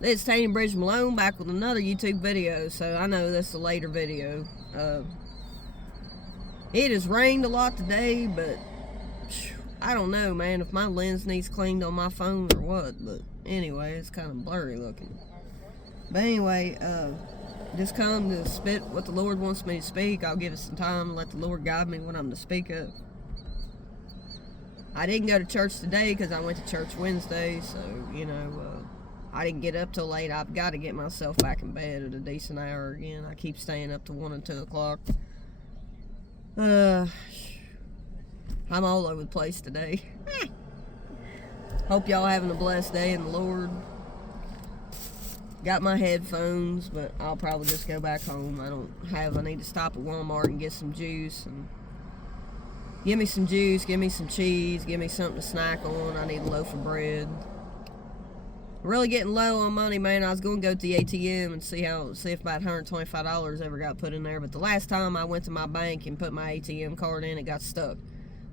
It's Tanny Bridge Malone back with another YouTube video. So I know this is a later video. It has rained a lot today, but I don't know, man, if my lens needs cleaned on my phone or what. But anyway, it's kind of blurry looking. But anyway, just come to spit what the Lord wants me to speak. I'll give it some time, let the Lord guide me when I'm to speak of. I didn't go to church today because I went to church Wednesday, so, you know, I didn't get up till late. I've got to get myself back in bed at a decent hour again. I keep staying up to 1 and 2 o'clock. I'm all over the place today. Hope y'all having a blessed day in the Lord. Got my headphones, but I'll probably just go back home. I need to stop at Walmart and get some juice. And give me some juice, give me some cheese, give me something to snack on. I need a loaf of bread. Really getting low on money, man. I was going to go to the ATM and see if about $125 ever got put in there. But the last time I went to my bank and put my ATM card in, it got stuck.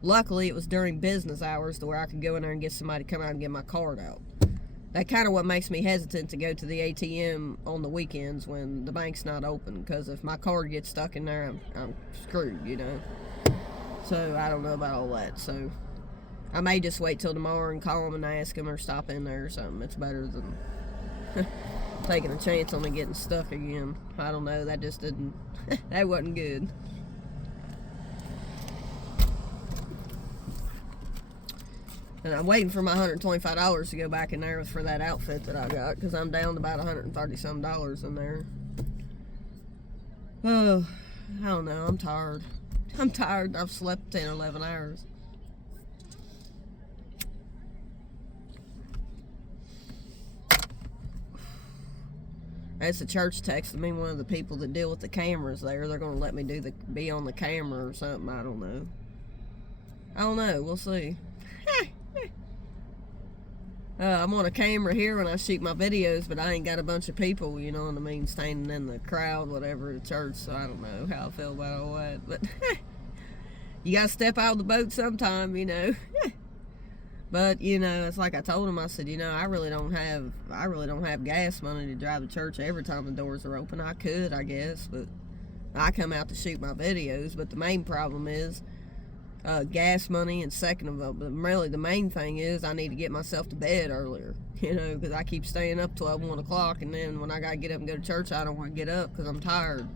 Luckily, it was during business hours to where I could go in there and get somebody to come out and get my card out. That's kind of what makes me hesitant to go to the ATM on the weekends when the bank's not open. Because if my card gets stuck in there, I'm screwed, you know. So I don't know about all that. So I may just wait till tomorrow and call them and ask them or stop in there or something. It's better than taking a chance on me getting stuck again. I don't know. That just didn't. That wasn't good. And I'm waiting for my $125 to go back in there for that outfit that I got, because I'm down to about $130 in there. Oh, I don't know. I'm tired. I'm tired. I've slept 10 or 11 hours. That's the church texting me, one of the people that deal with the cameras there. They're going to let me be on the camera or something. I don't know. We'll see. I'm on a camera here when I shoot my videos, but I ain't got a bunch of people, you know what I mean, standing in the crowd, whatever, at church, so I don't know how I feel about all that, but you gotta step out of the boat sometime, you know. But, you know, it's like I told him, I said, you know, I really don't have gas money to drive to church every time the doors are open. I could, I guess, but I come out to shoot my videos, but the main problem is gas money, and second of all, but really the main thing is I need to get myself to bed earlier, you know, because I keep staying up 12, 1 o'clock, and then when I gotta get up and go to church, I don't want to get up because I'm tired.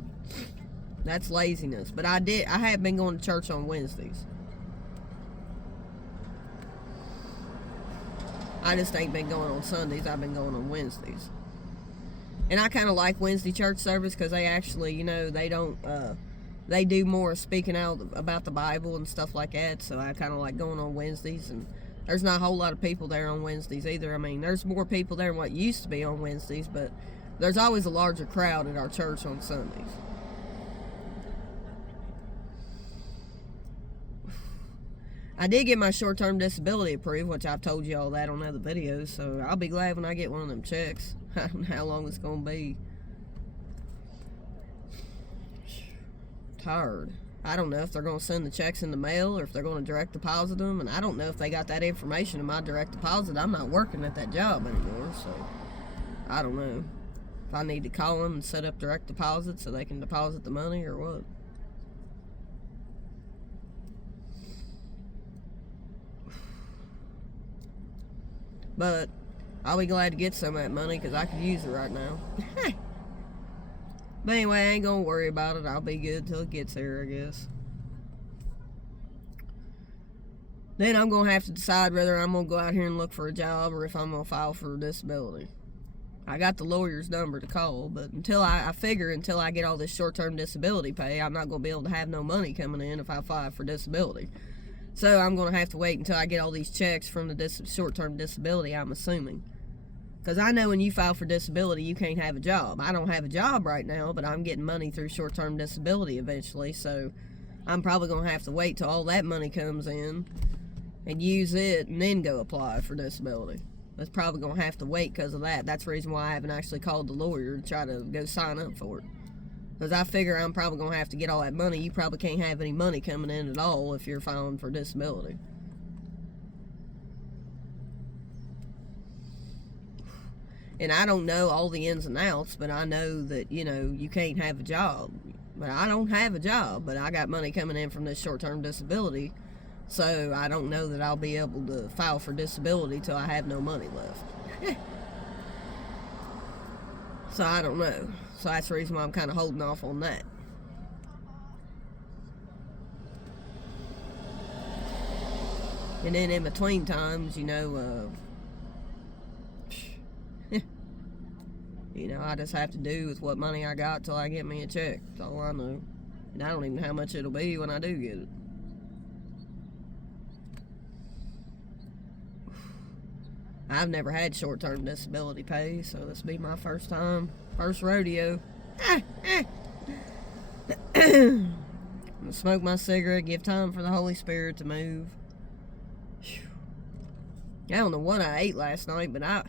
That's laziness. But I have been going to church on Wednesdays. I just ain't been going on Sundays. I've been going on Wednesdays. And I kind of like Wednesday church service because they actually, you know, they do more speaking out about the Bible and stuff like that, so I kind of like going on Wednesdays, and there's not a whole lot of people there on Wednesdays either. I mean, there's more people there than what used to be on Wednesdays, but there's always a larger crowd at our church on Sundays. I did get my short-term disability approved, which I've told you all that on other videos, so I'll be glad when I get one of them checks. I don't know how long it's going to be. Tired. I don't know if they're going to send the checks in the mail or if they're going to direct deposit them, and I don't know if they got that information in my direct deposit. I'm not working at that job anymore, so I don't know if I need to call them and set up direct deposit so they can deposit the money or what. But I'll be glad to get some of that money because I could use it right now. But anyway, I ain't gonna worry about it. I'll be good till it gets here, I guess. Then I'm gonna have to decide whether I'm gonna go out here and look for a job or if I'm gonna file for a disability. I got the lawyer's number to call, but until I get all this short-term disability pay, I'm not gonna be able to have no money coming in if I file for disability. So I'm gonna have to wait until I get all these checks from the short-term disability, I'm assuming. Because I know when you file for disability, you can't have a job. I don't have a job right now, but I'm getting money through short-term disability eventually, so I'm probably going to have to wait till all that money comes in and use it and then go apply for disability. That's probably going to have to wait because of that. That's the reason why I haven't actually called the lawyer to try to go sign up for it. Because I figure I'm probably going to have to get all that money. You probably can't have any money coming in at all if you're filing for disability. And I don't know all the ins and outs, but I know that, you know, you can't have a job. But I don't have a job, but I got money coming in from this short-term disability. So I don't know that I'll be able to file for disability till I have no money left. So I don't know. So that's the reason why I'm kind of holding off on that. And then in between times, you know, you know, I just have to do with what money I got till I get me a check. That's all I know. And I don't even know how much it'll be when I do get it. I've never had short-term disability pay, so this will be my first time, first rodeo. I'm gonna smoke my cigarette, give time for the Holy Spirit to move. I don't know what I ate last night, but I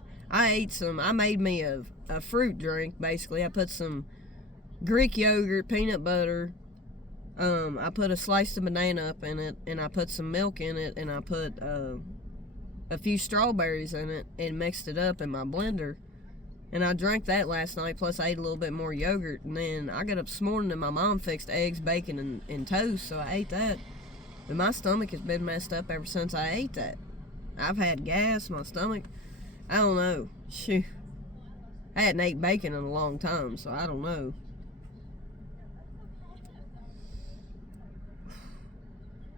made me a fruit drink, basically. I put some Greek yogurt, peanut butter, I put a slice of banana up in it, and I put some milk in it, and I put a few strawberries in it, and mixed it up in my blender. And I drank that last night, plus I ate a little bit more yogurt, and then I got up this morning and my mom fixed eggs, bacon, and toast, so I ate that. But my stomach has been messed up ever since I ate that. I've had gas, my stomach, I don't know. Shoot. I hadn't ate bacon in a long time, so I don't know.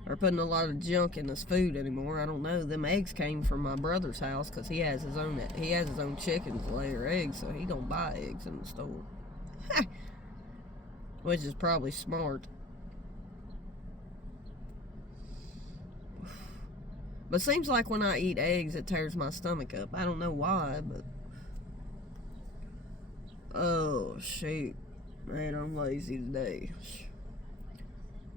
Or putting a lot of junk in this food anymore. I don't know. Them eggs came from my brother's house because he has his own chickens to lay their eggs, so he don't buy eggs in the store. Which is probably smart. But it seems like when I eat eggs, it tears my stomach up. I don't know why, but... Oh, shoot. Man, I'm lazy today.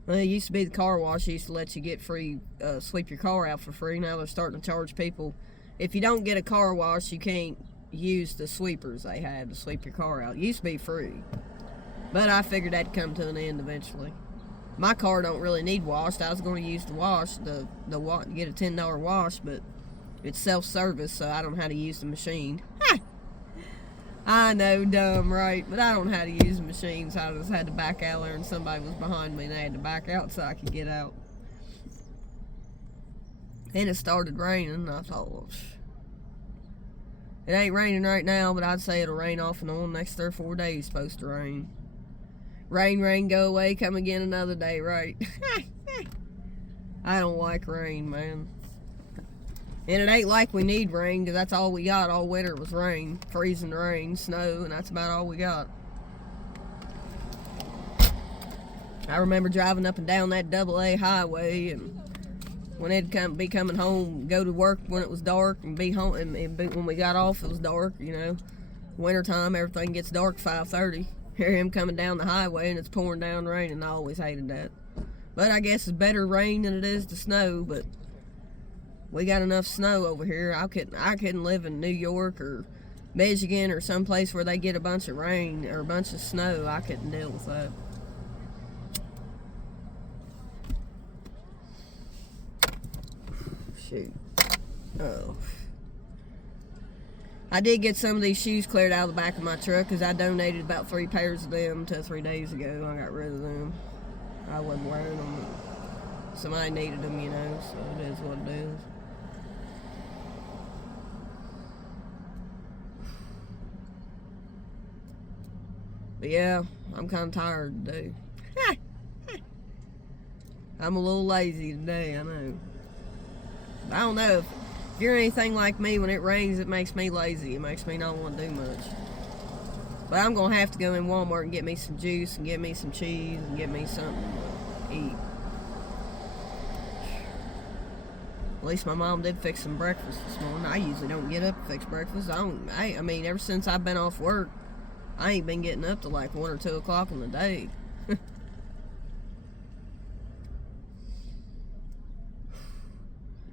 Well, it used to be the car wash used to let you get free, sweep your car out for free. Now they're starting to charge people. If you don't get a car wash, you can't use the sweepers they have to sweep your car out. It used to be free. But I figured that'd come to an end eventually. My car don't really need washed. I was going to use the wash, get a $10 wash, but it's self-service, so I don't know how to use the machine. I know, dumb, right? But I don't know how to use the machine, so I just had to back out there, and somebody was behind me, and I had to back out so I could get out. And it started raining, and I thought, well, it ain't raining right now, but I'd say it'll rain off and on. Next 3 or 4 days it's supposed to rain. Rain, rain, go away, come again another day, right? I don't like rain, man. And it ain't like we need rain, because that's all we got all winter was rain. Freezing rain, snow, and that's about all we got. I remember driving up and down that AA highway, and when it'd be coming home, go to work when it was dark, and be home, and when we got off, it was dark, you know. Wintertime, everything gets dark 5:30. Hear him coming down the highway, and it's pouring down rain, and I always hated that. But I guess it's better rain than it is to snow, but we got enough snow over here. I couldn't live in New York or Michigan or someplace where they get a bunch of rain or a bunch of snow. I couldn't deal with that. Shoot. Oh. I did get some of these shoes cleared out of the back of my truck because I donated about 3 pairs of them 2 or 3 days ago. I got rid of them. I wasn't wearing them. Somebody needed them, you know, so it is what it is. But yeah, I'm kind of tired today. I'm a little lazy today, I know. I don't know. If you're anything like me, when it rains, it makes me lazy. It makes me not want to do much. But I'm going to have to go in Walmart and get me some juice and get me some cheese and get me something to eat. At least my mom did fix some breakfast this morning. I usually don't get up to fix breakfast. I mean, ever since I've been off work, I ain't been getting up to like 1 or 2 o'clock in the day.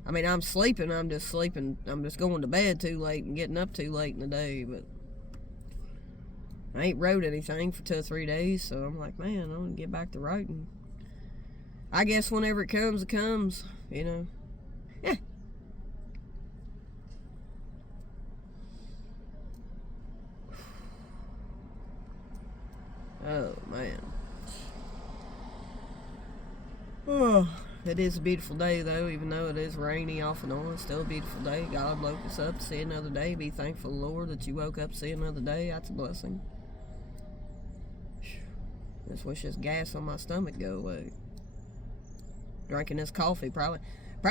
I mean, I'm sleeping. I'm just going to bed too late and getting up too late in the day, but I ain't wrote anything for 2 or 3 days, so I'm like, man, I'm going to get back to writing. I guess whenever it comes, you know. Yeah. Oh, man. Oh, it is a beautiful day, though, even though it is rainy off and on. It's still a beautiful day. God woke us up to see another day. Be thankful, Lord, that you woke up to see another day. That's a blessing. Just wish this gas on my stomach go away. Drinking this coffee, probably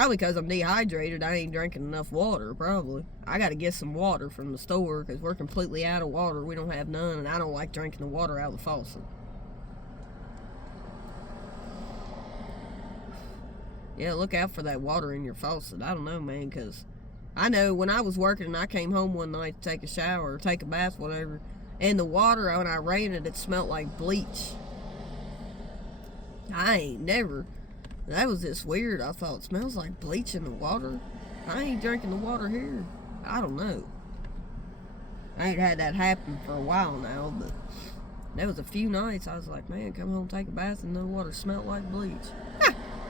because I'm dehydrated. I ain't drinking enough water, probably. I got to get some water from the store because we're completely out of water. We don't have none, and I don't like drinking the water out of the faucet. Yeah, look out for that water in your faucet. I don't know, man, because I know when I was working and I came home one night to take a shower or take a bath, whatever, and the water, when I ran it, it smelled like bleach. I ain't never... That was just weird. I thought, it smells like bleach in the water. I ain't drinking the water here. I don't know. I ain't had that happen for a while now, but there was a few nights I was like, man, come home, take a bath, and the water smelled like bleach.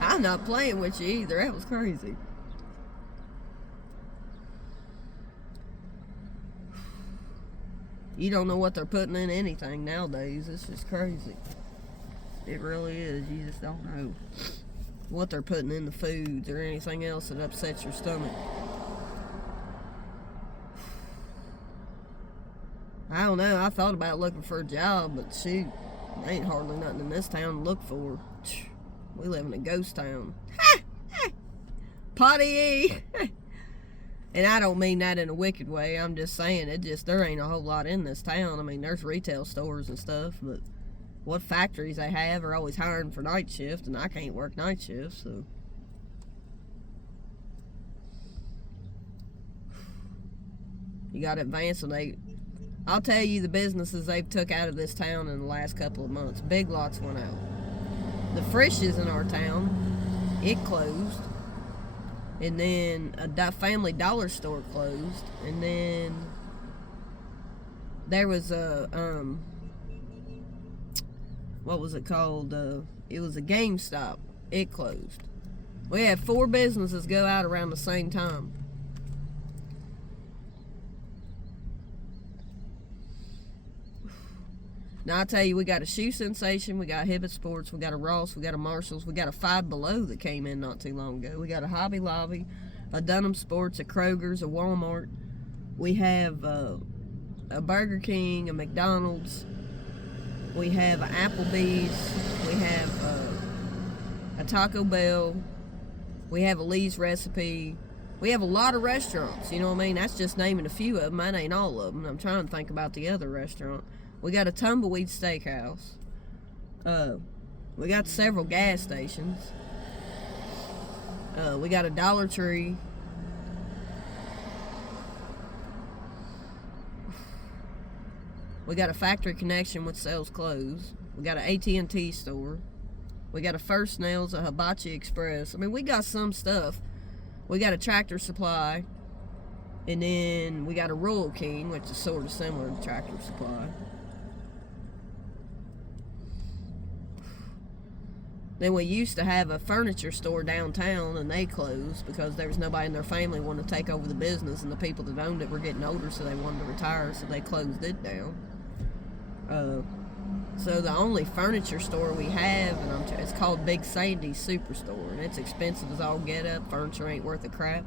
I'm not playing with you either. That was crazy. You don't know what they're putting in anything nowadays. It's just crazy. It really is. You just don't know what they're putting in the foods or anything else that upsets your stomach. I don't know. I thought about looking for a job, but shoot, there ain't hardly nothing in this town to look for. We live in a ghost town. Potty. And I don't mean that in a wicked way. I'm just saying there ain't a whole lot in this town. I mean, there's retail stores and stuff, but what factories they have are always hiring for night shift, and I can't work night shift, so. You got to advance, and I'll tell you the businesses they've took out of this town in the last couple of months. Big Lots went out. The Frisch's in our town, it closed. And then a Family Dollar store closed. And then there was a, what was it called? It was a GameStop. It closed. We had 4 businesses go out around the same time. Now, I tell you, we got a Shoe Sensation, we got a Hibbett Sports, we got a Ross, we got a Marshalls, we got a Five Below that came in not too long ago. We got a Hobby Lobby, a Dunham Sports, a Kroger's, a Walmart. We have a Burger King, a McDonald's. We have an Applebee's. We have a Taco Bell. We have a Lee's Recipe. We have a lot of restaurants, you know what I mean? That's just naming a few of them. That ain't all of them. I'm trying to think about the other restaurant. We got a Tumbleweed Steakhouse. We got several gas stations. We got a Dollar Tree. We got a Factory Connection which sells clothes. We got an AT&T store. We got a First Nails, a Hibachi Express. I mean, we got some stuff. We got a Tractor Supply. And then we got a Rural King, which is sort of similar to Tractor Supply. Then we used to have a furniture store downtown, and they closed because there was nobody in their family wanted to take over the business, and the people that owned it were getting older, so they wanted to retire, so they closed it down. So the only furniture store we have, and it's called Big Sandy's Superstore, and it's expensive as all get up. Furniture ain't worth a crap.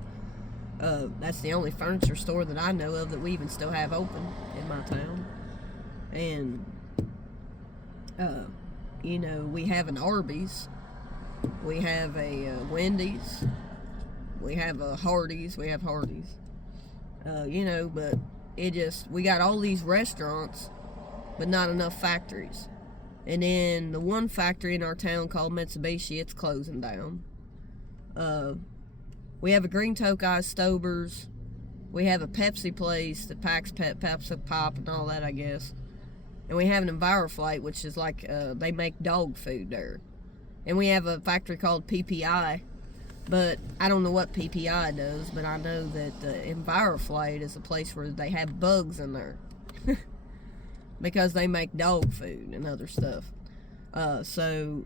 That's the only furniture store that I know of that we even still have open in my town. And you know, we have an Arby's, we have a Wendy's, we have a Hardee's, you know, but we got all these restaurants, but not enough factories. And then the one factory in our town called Mitsubishi, it's closing down. We have a Green Tokai Stobers, we have a Pepsi place that packs Pepsi Pop and all that, I guess. And we have an EnviroFlight, which is like, they make dog food there. And we have a factory called PPI, but I don't know what PPI does, but I know that EnviroFlight is a place where they have bugs in there. Because they make dog food and other stuff. So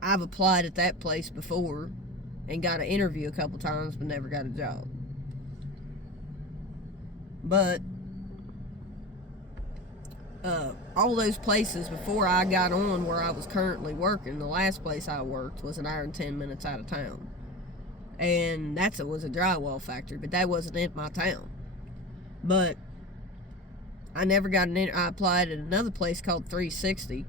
I've applied at that place before and got an interview a couple times, but never got a job. all those places before I got on where I was currently working, the last place I worked was an hour and 10 minutes out of town. And was a drywall factory, but that wasn't in my town. But I never got I applied at another place called 360.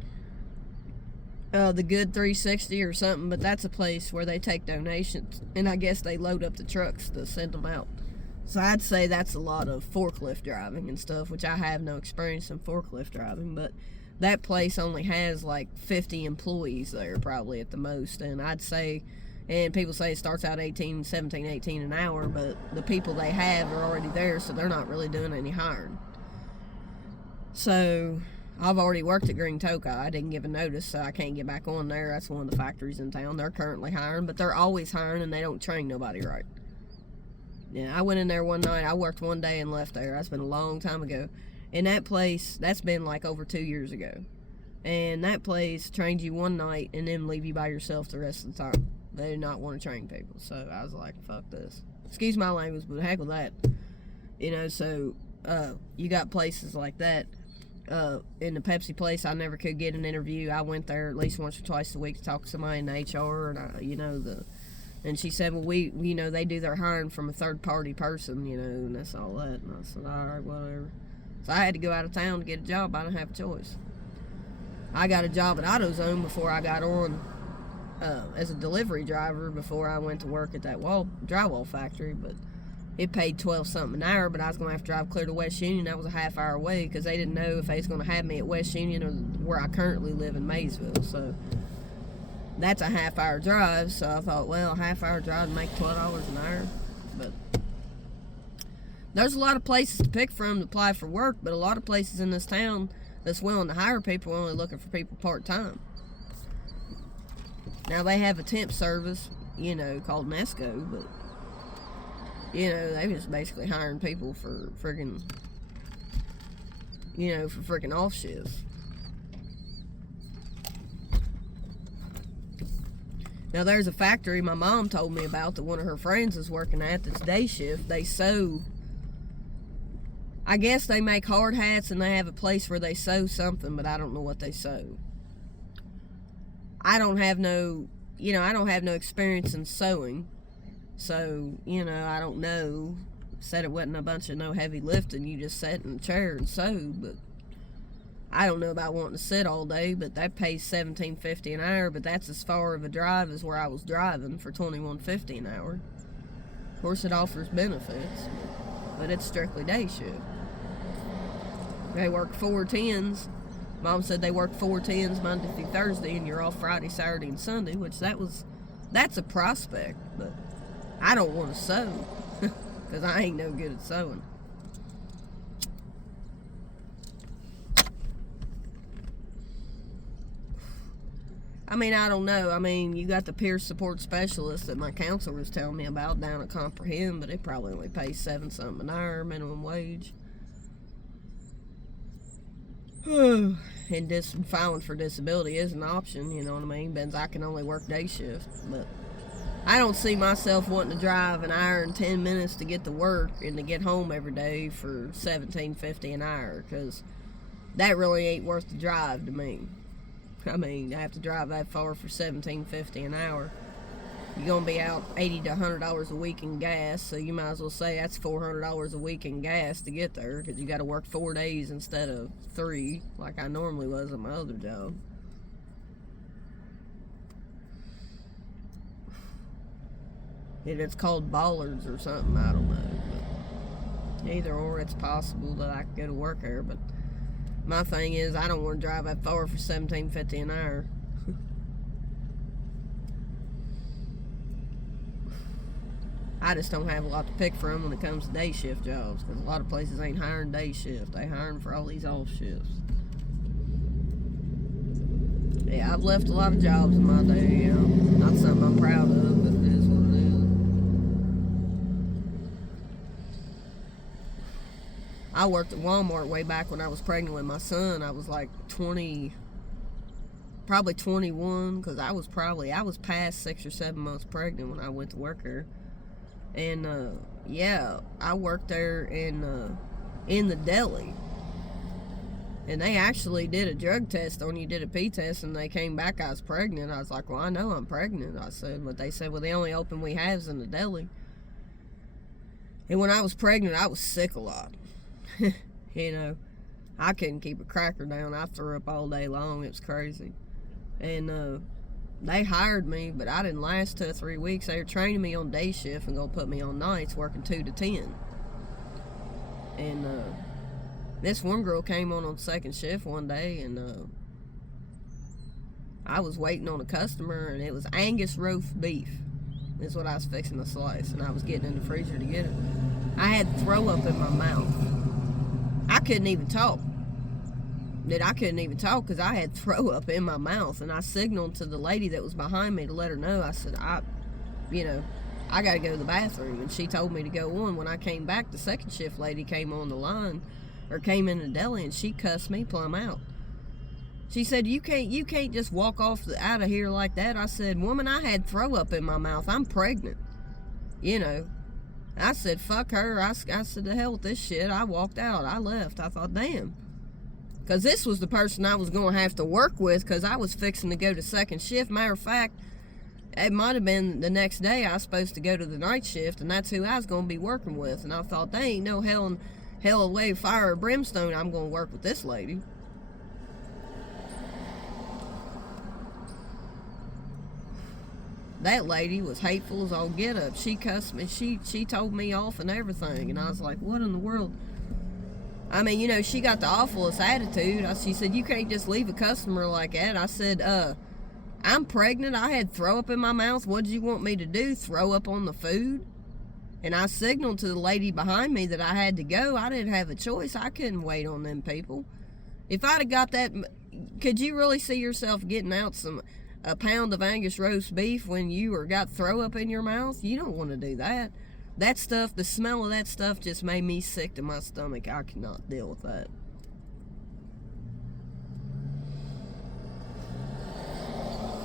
The Good 360 or something, but that's a place where they take donations, and I guess they load up the trucks to send them out. So I'd say that's a lot of forklift driving and stuff, which I have no experience in forklift driving, but that place only has like 50 employees there probably at the most, and I'd say, and people say it starts out 17, 18 an hour, but the people they have are already there, so they're not really doing any hiring. So I've already worked at Green Toka. I didn't give a notice, so I can't get back on there. That's one of the factories in town. They're currently hiring, but they're always hiring, and they don't train nobody right. Yeah, I went in there one night. I worked one day and left there. That's been a long time ago. And that place, that's been like over 2 years ago. And that place trains you one night and then leave you by yourself the rest of the time. They do not want to train people. So I was like, fuck this. Excuse my language, but heck with that. You know, so you got places like that. In the Pepsi place, I never could get an interview. I went there at least once or twice a week to talk to somebody in HR, and and she said, well, we they do their hiring from a third party person, and that's all that. And I said, all right, whatever. So I had to go out of town to get a job. I didn't have a choice. I got a job at AutoZone before I got on as a delivery driver before I went to work at that drywall factory, but it paid 12 something an hour, but I was going to have to drive clear to West Union. That was a half hour away because they didn't know if they was going to have me at West Union or where I currently live in Maysville. So that's a half hour drive. So I thought, well, a half hour drive would make $12 an hour. But there's a lot of places to pick from to apply for work, but a lot of places in this town that's willing to hire people are only looking for people part-time. Now they have a temp service, called Nesco, but they just basically hiring people for friggin', off shifts. Now there's a factory my mom told me about that one of her friends is working at that's day shift. They sew. I guess they make hard hats and they have a place where they sew something, but I don't know what they sew. I don't have no experience in sewing. So, I don't know. Said it wasn't a bunch of no heavy lifting. You just sat in a chair and sewed. But I don't know about wanting to sit all day. But that pays $17.50 an hour. But that's as far of a drive as where I was driving for $21.50 an hour. Of course, it offers benefits. But it's strictly day shift. They work 4 10s. Mom said they work 4 10s Monday through Thursday. And you're off Friday, Saturday, and Sunday. Which that's a prospect. But I don't want to sew because I ain't no good at sewing. I mean, I don't know. I mean, you got the peer support specialist that my counselor was telling me about down at Comprehend, but it probably only pays 7 something an hour minimum wage. And filing for disability is an option, you know what I mean? Because I can only work day shift, but I don't see myself wanting to drive an hour and 10 minutes to get to work and to get home every day for $17.50 an hour, because that really ain't worth the drive to me. I mean, I have to drive that far for $17.50 an hour. You're going to be out $80 to $100 a week in gas, so you might as well say that's $400 a week in gas to get there, because you got to work 4 days instead of 3, like I normally was at my other job. It's called Ballards or something, I don't know. But either or, it's possible that I could go to work there. But my thing is, I don't want to drive that far for $17.50 an hour. I just don't have a lot to pick from when it comes to day shift jobs, because a lot of places ain't hiring day shift. They hiring for all these off shifts. Yeah, I've left a lot of jobs in my day, Not something I'm proud of, but it is what it is. I worked at Walmart way back when I was pregnant with my son. I was like 20, probably 21, because I was past 6 or 7 months pregnant when I went to work there. And I worked there in the deli. And they actually did a drug test on you, did a pee test, and they came back I was pregnant. I was like, well, I know I'm pregnant. I said, but they said, well, the only open we have is in the deli. And when I was pregnant, I was sick a lot. You know, I couldn't keep a cracker down. I threw up all day long. It was crazy. And they hired me, but I didn't last 2 or 3 weeks. They were training me on day shift and going to put me on nights, working 2 to 10. And this one girl came on second shift one day, and I was waiting on a customer, and it was Angus roast beef is what I was fixing to slice, and I was getting in the freezer to get it. I had throw up in my mouth. I couldn't even talk. I couldn't even talk because I had throw up in my mouth, and I signaled to the lady that was behind me to let her know. I said, I got to go to the bathroom, and she told me to go on. When I came back, the second shift lady came on the line, or came in the deli, and she cussed me plumb out. She said, you can't just walk out of here like that. I said, woman, I had throw up in my mouth. I'm pregnant. You know. I said, fuck her. I said, the hell with this shit. I walked out. I left. I thought, damn. Because this was the person I was going to have to work with, because I was fixing to go to second shift. Matter of fact, it might have been the next day I was supposed to go to the night shift, and that's who I was going to be working with. And I thought, they ain't no hell away, fire or brimstone, I'm going to work with this lady. That lady was hateful as all get up. She cussed me. She told me off and everything. And I was like, what in the world? I mean, you know, she got the awfulest attitude. She said, you can't just leave a customer like that. I said, I'm pregnant. I had throw up in my mouth. What did you want me to do? Throw up on the food? And I signaled to the lady behind me that I had to go. I didn't have a choice. I couldn't wait on them people. If I'd have got that, could you really see yourself getting out a pound of Angus roast beef when you got throw up in your mouth? You don't want to do that. That stuff, the smell of that stuff just made me sick to my stomach. I cannot deal with that.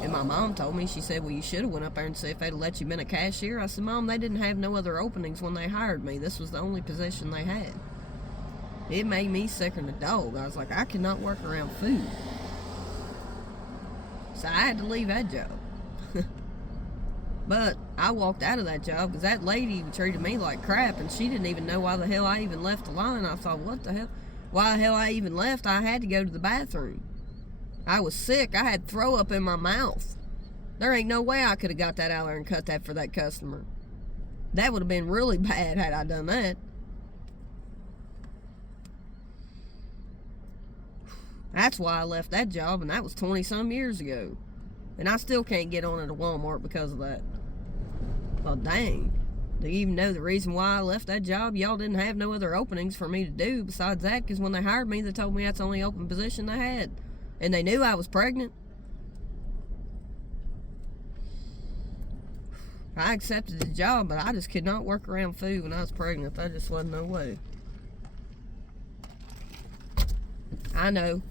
And my mom told me, she said, well, you should have went up there and said if they'd let you been a cashier. I said, Mom, they didn't have no other openings when they hired me. This was the only position they had. It made me sicker than a dog. I was like, I cannot work around food. So I had to leave that job. But I walked out of that job because that lady treated me like crap, and she didn't even know why the hell I even left the line. I thought, what the hell? Why the hell I even left? I had to go to the bathroom. I was sick. I had throw up in my mouth. There ain't no way I could have got that out there and cut that for that customer. That would have been really bad had I done that. That's why I left that job, and that was 20-some years ago. And I still can't get on at a Walmart because of that. Well, dang. Do you even know the reason why I left that job? Y'all didn't have no other openings for me to do besides that, because when they hired me, they told me that's the only open position they had. And they knew I was pregnant. I accepted the job, but I just could not work around food when I was pregnant. There just wasn't no way. I know.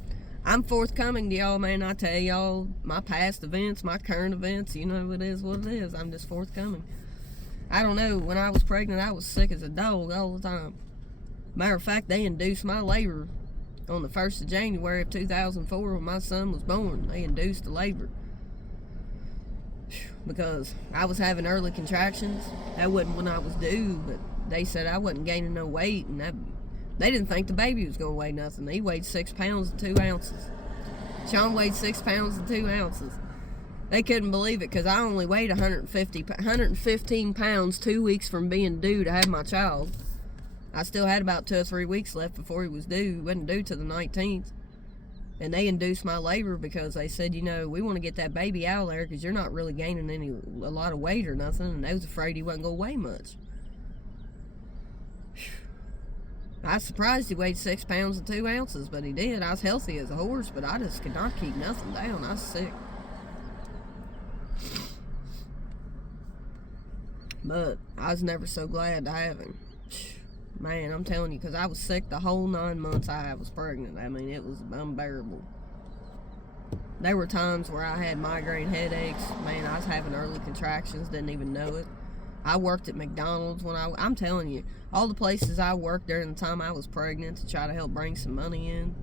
I'm forthcoming to y'all, man. I tell y'all my past events, my current events. You know, it is what it is. I'm just forthcoming. I don't know. When I was pregnant, I was sick as a dog all the time. Matter of fact, they induced my labor on the 1st of January of 2004 when my son was born. They induced the labor. Because I was having early contractions. That wasn't when I was due, but they said I wasn't gaining no weight, and they didn't think the baby was going to weigh nothing. He weighed 6 pounds and 2 ounces. Sean weighed 6 pounds and 2 ounces. They couldn't believe it because I only weighed 115 pounds 2 weeks from being due to have my child. I still had about 2 or 3 weeks left before he was due. He wasn't due till the 19th. And they induced my labor because they said, you know, we want to get that baby out of there because you're not really gaining a lot of weight or nothing. And they was afraid he wasn't going to weigh much. I was surprised he weighed 6 pounds and 2 ounces, but he did. I was healthy as a horse, but I just could not keep nothing down. I was sick. But I was never so glad to have him. Man, I'm telling you, because I was sick the whole 9 months I was pregnant. I mean, it was unbearable. There were times where I had migraine headaches. Man, I was having early contractions, didn't even know it. I worked at McDonald's when I'm telling you, all the places I worked during the time I was pregnant to try to help bring some money in.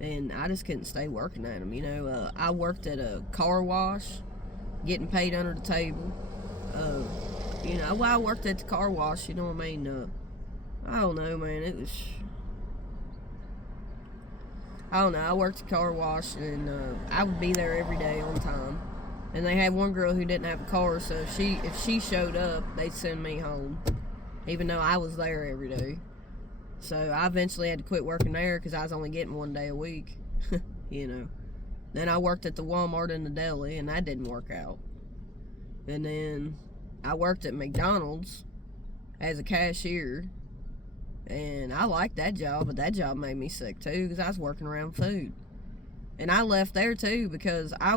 and I just couldn't stay working at them. I worked at a car wash, getting paid under the table. I worked at the car wash, you know what I mean? I don't know, man. I don't know. I worked at the car wash, and I would be there every day on time. And they had one girl who didn't have a car, so if she showed up, they'd send me home, even though I was there every day. So I eventually had to quit working there because I was only getting 1 day a week. Then I worked at the Walmart in the deli, and that didn't work out. And then I worked at McDonald's as a cashier, and I liked that job, but that job made me sick too because I was working around food. And I left there too because I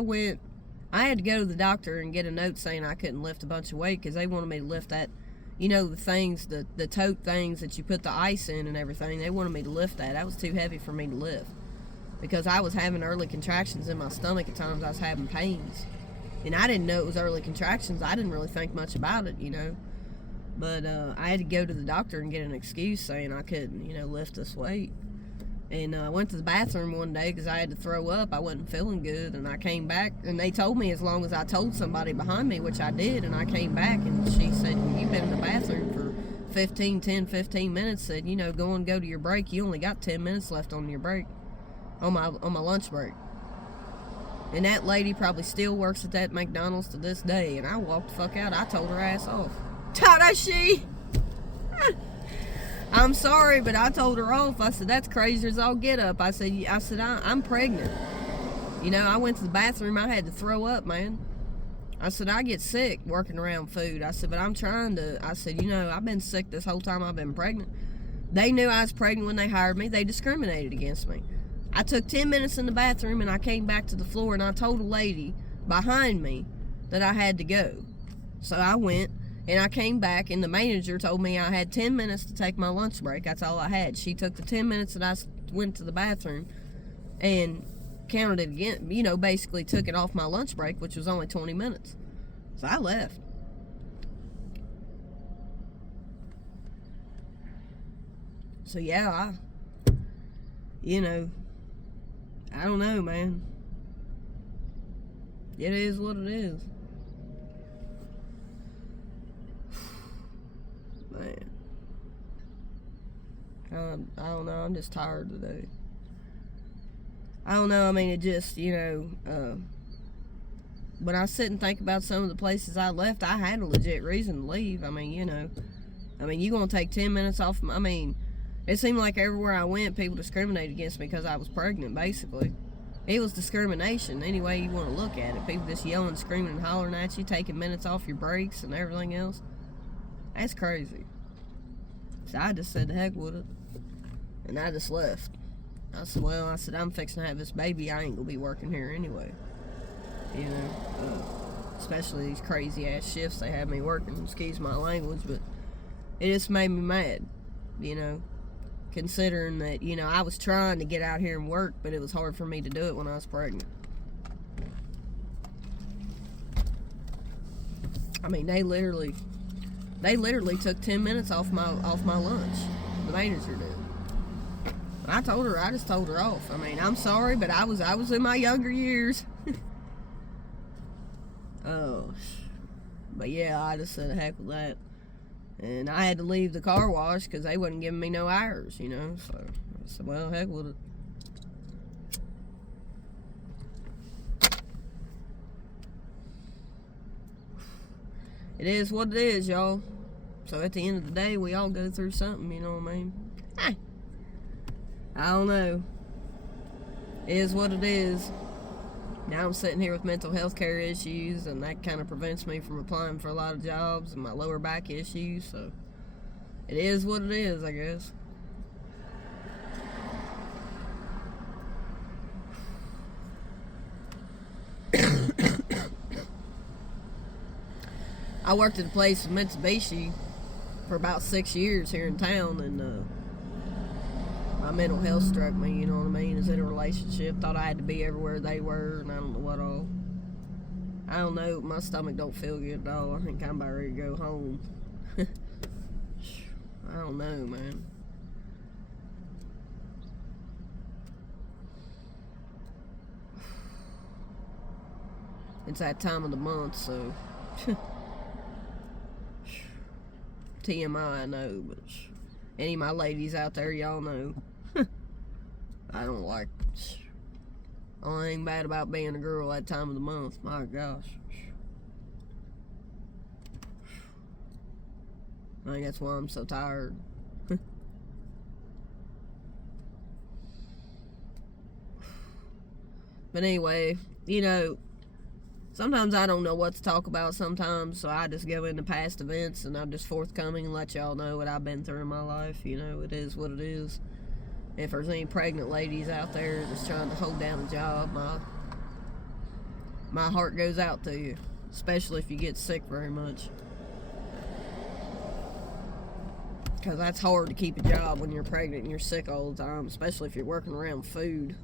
had to go to the doctor and get a note saying I couldn't lift a bunch of weight because they wanted me to lift that, the things, the tote things that you put the ice in and everything. They wanted me to lift that. That was too heavy for me to lift because I was having early contractions in my stomach at times. I was having pains. And I didn't know it was early contractions. I didn't really think much about it, But I had to go to the doctor and get an excuse saying I couldn't, lift this weight. And I went to the bathroom one day because I had to throw up. I wasn't feeling good. And I came back, and they told me as long as I told somebody behind me, which I did, and I came back, and she said, you've been in the bathroom for 15 minutes. Said, go to your break. You only got 10 minutes left on your break, on my lunch break. And that lady probably still works at that McDonald's to this day. And I walked the fuck out. I told her ass off. Ta-da, she! I'm sorry, but I told her off. I said, that's crazy as all get up. I said, I'm pregnant. I went to the bathroom. I had to throw up, man. I said, I get sick working around food. I said, but I'm trying to. I said, I've been sick this whole time I've been pregnant. They knew I was pregnant when they hired me. They discriminated against me. I took 10 minutes in the bathroom, and I came back to the floor, and I told a lady behind me that I had to go. So I went, and I came back, and the manager told me I had 10 minutes to take my lunch break. That's all I had. She took the 10 minutes that I went to the bathroom and counted it again, basically took it off my lunch break, which was only 20 minutes. So I left. So yeah, I don't know, man. It is what it is. Man. I don't know. I'm just tired today. I don't know. I mean, it just, when I sit and think about some of the places I left, I had a legit reason to leave. I mean, you going to take 10 minutes off. It seemed like everywhere I went, people discriminated against me because I was pregnant, basically. It was discrimination, any way you want to look at it. People just yelling, screaming, and hollering at you, taking minutes off your breaks and everything else. That's crazy. So I just said, the heck with it. And I just left. I said, I'm fixing to have this baby. I ain't going to be working here anyway. Especially these crazy-ass shifts they have me working. Excuse my language, but it just made me mad, considering that, I was trying to get out here and work, but it was hard for me to do it when I was pregnant. I mean, they literally took 10 minutes off my lunch. The manager did. I just told her off. I mean, I'm sorry, but I was in my younger years. Oh, but yeah, I just said heck with that. And I had to leave the car wash because they wasn't giving me no hours, So I said, well, heck with it. It is what it is, y'all. So at the end of the day, we all go through something, you know what I mean? I don't know. It is what it is. Now I'm sitting here with mental health care issues, and that kind of prevents me from applying for a lot of jobs, and my lower back issues, so it is what it is, I guess. I worked at a place in Mitsubishi for about 6 years here in town, and my mental health struck me, you know what I mean? Is in a relationship, thought I had to be everywhere they were, and I don't know what all. I don't know, my stomach don't feel good at all. I think I'm about ready to go home. I don't know, man. It's that time of the month, so TMI, I know, but any of my ladies out there, y'all know. I don't like only thing bad about being a girl that time of the month. My gosh. I think that's why I'm so tired. But anyway, you know, sometimes I don't know what to talk about sometimes, so I just go into past events and I'm just forthcoming and let y'all know what I've been through in my life. You know, it is what it is. If there's any pregnant ladies out there that's trying to hold down a job, my heart goes out to you, especially if you get sick very much. Because that's hard to keep a job when you're pregnant and you're sick all the time, especially if you're working around food.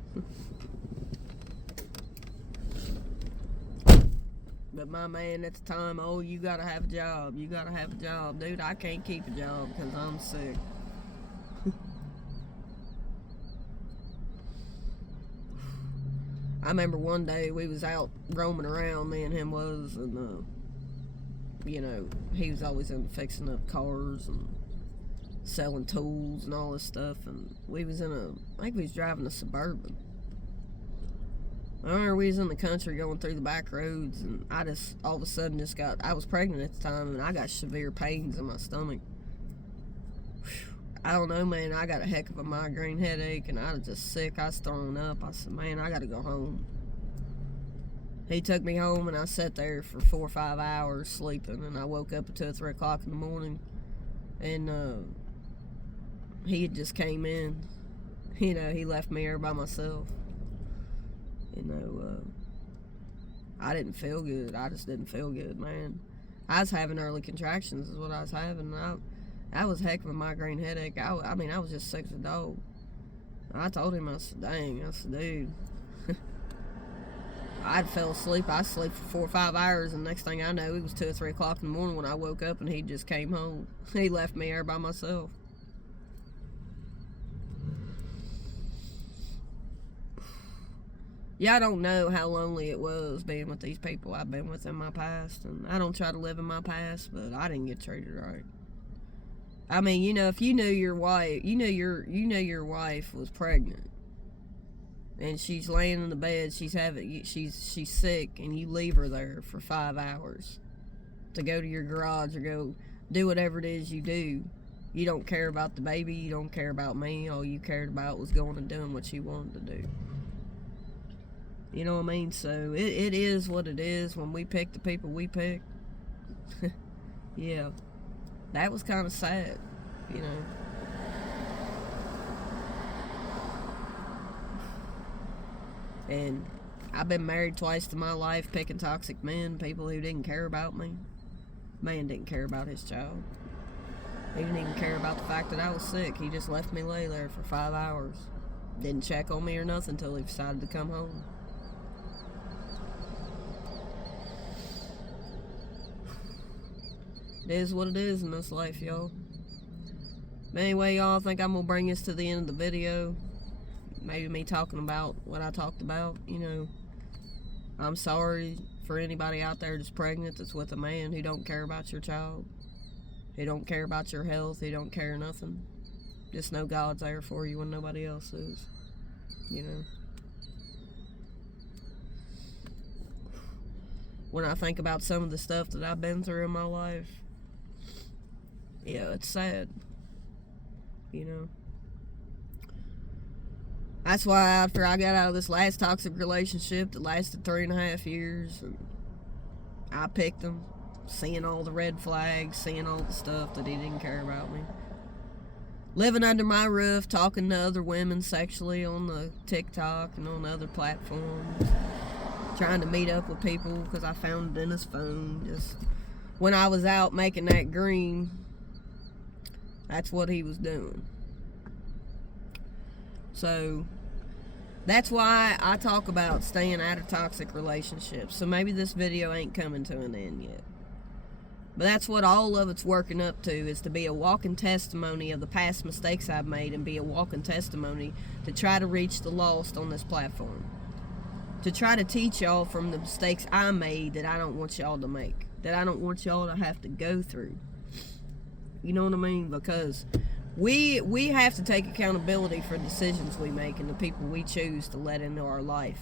But my man at the time, oh, you gotta have a job. You gotta have a job. Dude, I can't keep a job because I'm sick. I remember one day we was out roaming around, me and him was, and, you know, he was always into fixing up cars and selling tools and all this stuff, and we was I think we was driving a Suburban. I remember we was in the country going through the back roads, and I just, all of a sudden I was pregnant at the time, and I got severe pains in my stomach. I don't know, man, I got a heck of a migraine headache, and I was just sick. I was throwing up. I said, man, I gotta go home. He took me home, and I sat there for 4 or 5 hours sleeping, and I woke up at 2 or 3 o'clock in the morning, and he had just came in. You know, he left me there by myself. You know, I didn't feel good. I just didn't feel good, man. I was having early contractions is what I was having. That was a heck of a migraine headache. I mean, I was just sick as a dog. I told him, I said, dang, I said, dude. I fell asleep. I slept for 4 or 5 hours, and next thing I know, it was 2 or 3 o'clock in the morning when I woke up, and he just came home. He left me there by myself. Yeah, I don't know how lonely it was being with these people I've been with in my past, and I don't try to live in my past, but I didn't get treated right. I mean, you know, if you knew your wife, you know your wife was pregnant, and she's laying in the bed, she's sick, and you leave her there for 5 hours to go to your garage or go do whatever it is you do. You don't care about the baby, you don't care about me. All you cared about was going and doing what you wanted to do. You know what I mean? So it is what it is. When we pick the people we pick, yeah, that was kind of sad, you know. And I've been married twice in my life, picking toxic men, people who didn't care about me. Man didn't care about his child. He didn't even care about the fact that I was sick. He just left me lay there for 5 hours. Didn't check on me or nothing until he decided to come home. It is what it is in this life, y'all. But anyway, y'all, I think I'm going to bring this to the end of the video. Maybe me talking about what I talked about, you know. I'm sorry for anybody out there that's pregnant that's with a man who don't care about your child. He don't care about your health. He don't care nothing. Just know God's there for you when nobody else is, you know. When I think about some of the stuff that I've been through in my life, yeah, it's sad, you know. That's why after I got out of this last toxic relationship that lasted 3.5 years, and I picked him, seeing all the red flags, seeing all the stuff that he didn't care about me. Living under my roof, talking to other women sexually on the TikTok and on other platforms. Trying to meet up with people because I found it in his phone. Just when I was out making that green, that's what he was doing. So that's why I talk about staying out of toxic relationships. So maybe this video ain't coming to an end yet. But that's what all of it's working up to, is to be a walking testimony of the past mistakes I've made and be a walking testimony to try to reach the lost on this platform. to try to teach y'all from the mistakes I made that I don't want y'all to make, that I don't want y'all to have to go through. You know what I mean? Because we have to take accountability for decisions we make and the people we choose to let into our life,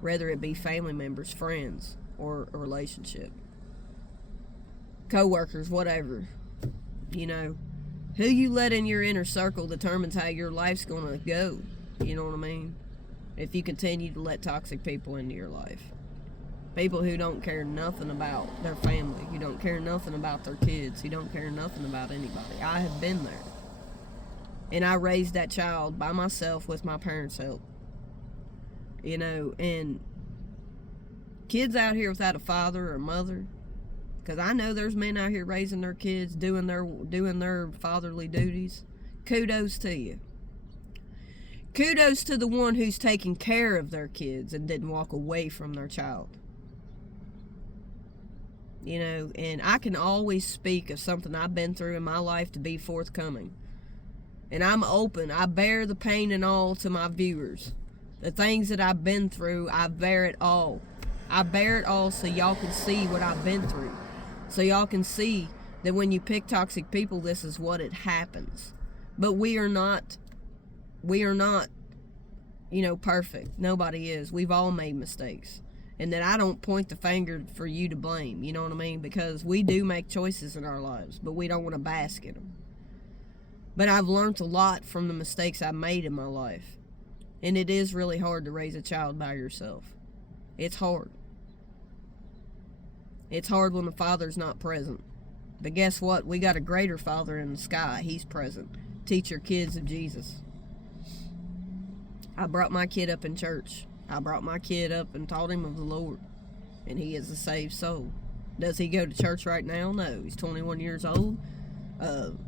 whether it be family members, friends, or a relationship, co-workers, whatever. You know, who you let in your inner circle determines how your life's gonna go. You know what I mean? If you continue to let toxic people into your life, people who don't care nothing about their family, who don't care nothing about their kids, who don't care nothing about anybody. I have been there, and I raised that child by myself with my parents' help. You know, and kids out here without a father or mother, because I know there's men out here raising their kids, doing their fatherly duties. Kudos to you. Kudos to the one who's taking care of their kids and didn't walk away from their child. You know, and I can always speak of something I've been through in my life to be forthcoming. And I'm open. I bear the pain and all to my viewers. The things that I've been through, I bear it all. I bear it all so y'all can see what I've been through. So y'all can see that when you pick toxic people, this is what it happens. But we are not, you know, perfect. Nobody is. We've all made mistakes. And that I don't point the finger for you to blame, you know what I mean? Because we do make choices in our lives, but we don't want to bask in them. But I've learned a lot from the mistakes I've made in my life. And it is really hard to raise a child by yourself. It's hard. It's hard when the father's not present. But guess what? We got a greater Father in the sky. He's present. Teach your kids of Jesus. I brought my kid up in church. I brought my kid up and taught him of the Lord. And he is a saved soul. Does he go to church right now? No. He's 21 years old.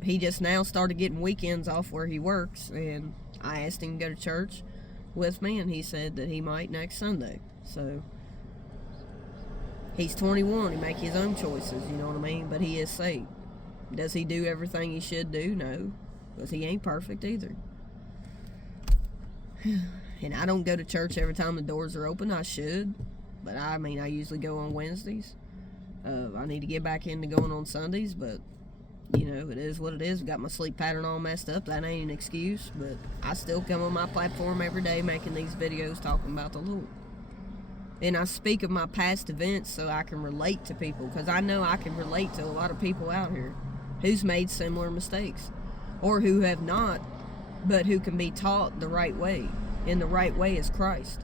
He just now started getting weekends off where he works. And I asked him to go to church with me, and he said that he might next Sunday. So he's 21. He make his own choices, you know what I mean? But he is saved. Does he do everything he should do? No. Because he ain't perfect either. And I don't go to church every time the doors are open. I should. But I mean, I usually go on Wednesdays. I need to get back into going on Sundays, but you know, it is what it is. Got my sleep pattern all messed up. That ain't an excuse, but I still come on my platform every day making these videos talking about the Lord. And I speak of my past events so I can relate to people, because I know I can relate to a lot of people out here who's made similar mistakes, or who have not, but who can be taught the right way, and the right way is Christ.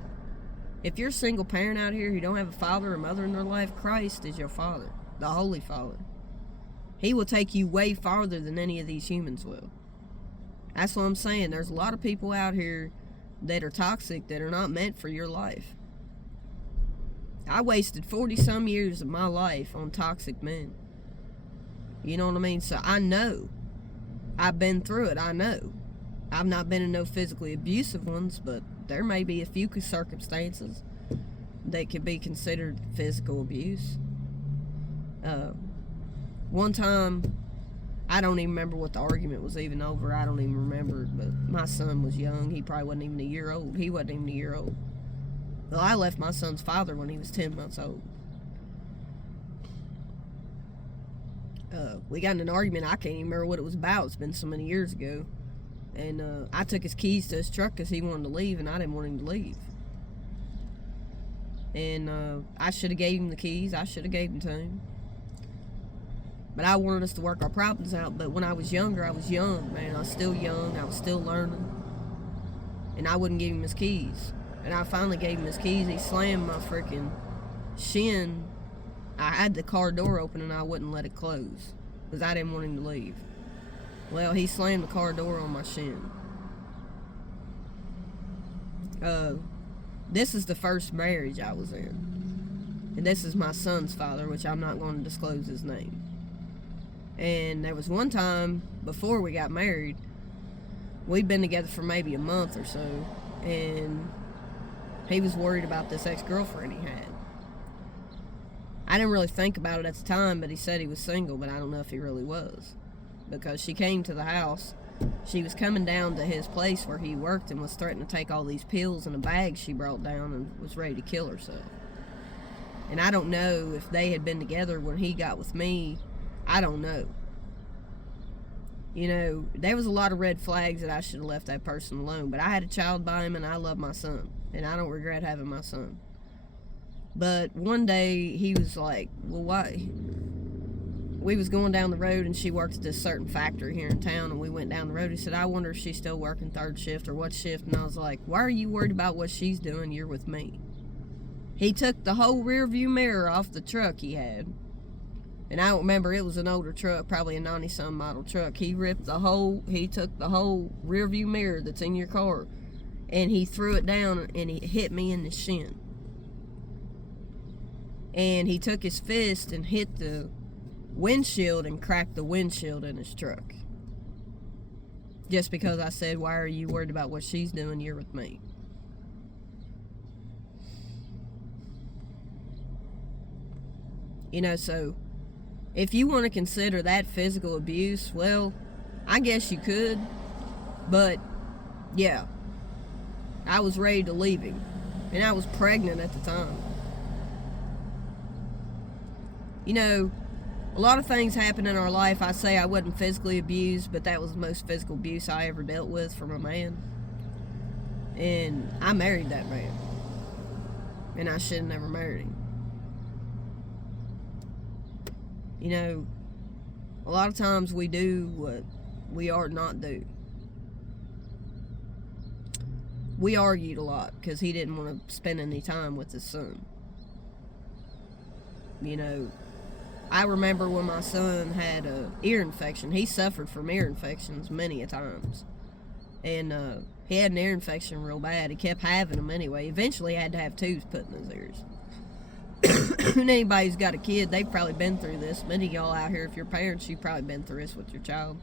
If you're a single parent out here who don't have a father or mother in their life, Christ is your father, the Holy Father. He will take you way farther than any of these humans will. That's what I'm saying. There's a lot of people out here that are toxic that are not meant for your life. I wasted 40-some years of my life on toxic men. You know what I mean? So I know. I've been through it. I know. I've not been in no physically abusive ones, but there may be a few circumstances that could be considered physical abuse. One time, I don't even remember what the argument was even over. I don't even remember it, but my son was young. He probably wasn't even a year old. He wasn't even a year old. Well, I left my son's father when he was 10 months old. We got in an argument. I can't even remember what it was about. It's been so many years ago. And I took his keys to his truck because he wanted to leave, and I didn't want him to leave. And I should have gave him the keys. I should have gave them to him. But I wanted us to work our problems out. But when I was younger, I was young, man. I was still young. I was still learning. And I wouldn't give him his keys. And I finally gave him his keys. He slammed my freaking shin. I had the car door open and I wouldn't let it close because I didn't want him to leave. Well, he slammed the car door on my shin. This is the first marriage I was in. And this is my son's father, which I'm not going to disclose his name. And there was one time before we got married, we'd been together for maybe a month or so, and he was worried about this ex-girlfriend he had. I didn't really think about it at the time, but he said he was single, but I don't know if he really was. Because she came to the house she was coming down to his place where he worked and was threatening to take all these pills in a bag she brought down and was ready to kill herself. And I don't know if they had been together when he got with me. I don't know. You know, there was a lot of red flags that I should have left that person alone. But I had a child by him, and I love my son. And I don't regret having my son. But one day, he was like, well, why? We was going down the road, and she worked at this certain factory here in town, and we went down the road. He said, I wonder if she's still working third shift or what shift. And I was like, why are you worried about what she's doing? You're with me. He took the whole rear view mirror off the truck he had. And I don't remember, it was an older truck, probably a 90-some model truck. He took the whole rear view mirror that's in your car, and he threw it down, and he hit me in the shin. And he took his fist and hit the windshield and cracked the windshield in his truck. Just because I said, why are you worried about what she's doing? You're with me. You know, so if you want to consider that physical abuse, well, I guess you could. But, yeah, I was ready to leave him. And I was pregnant at the time. You know, a lot of things happen in our life. I say I wasn't physically abused, but that was the most physical abuse I ever dealt with from a man. And I married that man. And I should have never married him. You know, a lot of times we do what we ought not do. We argued a lot because he didn't want to spend any time with his son. You know, I remember when my son had an ear infection. He suffered from ear infections many a times. And he had an ear infection real bad. He kept having them anyway. Eventually he had to have tubes put in his ears. And anybody who's got a kid, they've probably been through this. Many of y'all out here, if you're parents, you've probably been through this with your child.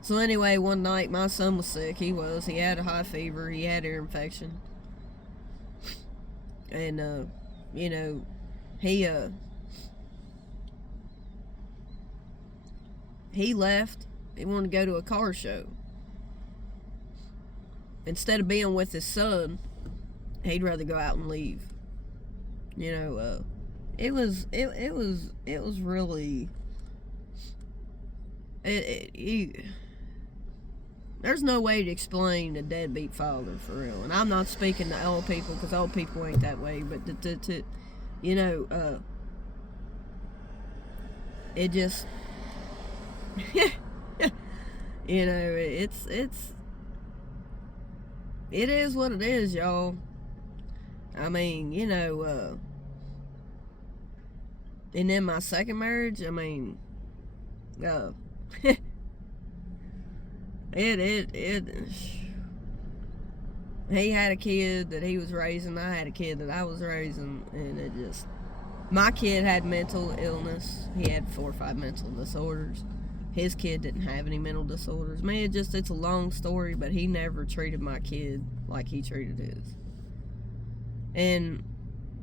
So anyway, one night my son was sick. He had a high fever. He had ear infection. And, you know, he left. He wanted to go to a car show. Instead of being with his son, he'd rather go out and leave. You know, it was really, there's no way to explain a deadbeat father for real. And I'm not speaking to old people, because old people ain't that way, but you know, it just, you know, it is what it is, y'all. I mean, you know, and then my second marriage, I mean, he had a kid that he was raising, I had a kid that I was raising, and it just, my kid had mental illness. He had 4 or 5 mental disorders. His kid didn't have any mental disorders. Man, it's a long story, but he never treated my kid like he treated his. And,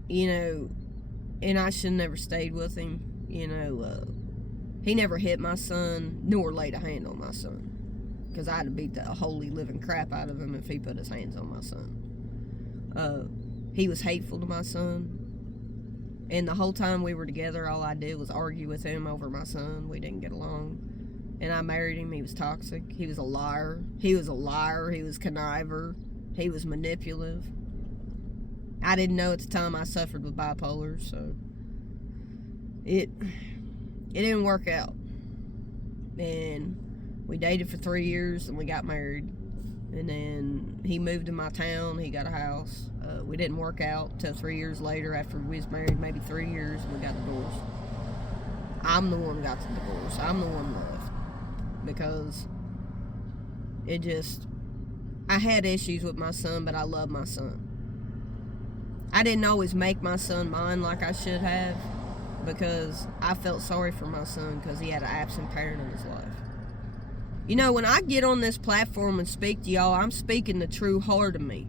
you know, and I should have never stayed with him. You know, he never hit my son, nor laid a hand on my son. Because I'd have beat the holy living crap out of him if he put his hands on my son. He was hateful to my son. And the whole time we were together, all I did was argue with him over my son. We didn't get along. And I married him. He was toxic. He was a liar. He was conniver. He was manipulative. I didn't know at the time I suffered with bipolar, so it didn't work out. And we dated for 3 years, and we got married. And then he moved to my town. He got a house. We didn't work out till 3 years later, after we was married, maybe 3 years, and we got divorced. I'm the one who got the divorce. I'm the one left. Because I had issues with my son, but I love my son. I didn't always make my son mine like I should have, because I felt sorry for my son because he had an absent parent in his life. You know, when I get on this platform and speak to y'all, I'm speaking the true heart of me,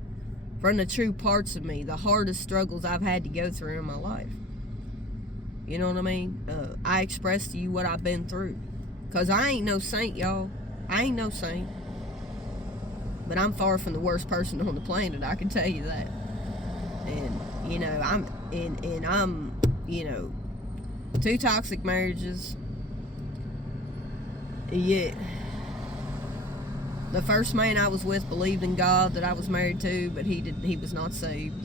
from the true parts of me, the hardest struggles I've had to go through in my life. You know what I mean? I express to you what I've been through. Because I ain't no saint, y'all. I ain't no saint. But I'm far from the worst person on the planet, I can tell you that. And, you know, I'm, you know, 2 toxic marriages. Yeah. The first man I was with believed in God that I was married to, but he was not saved.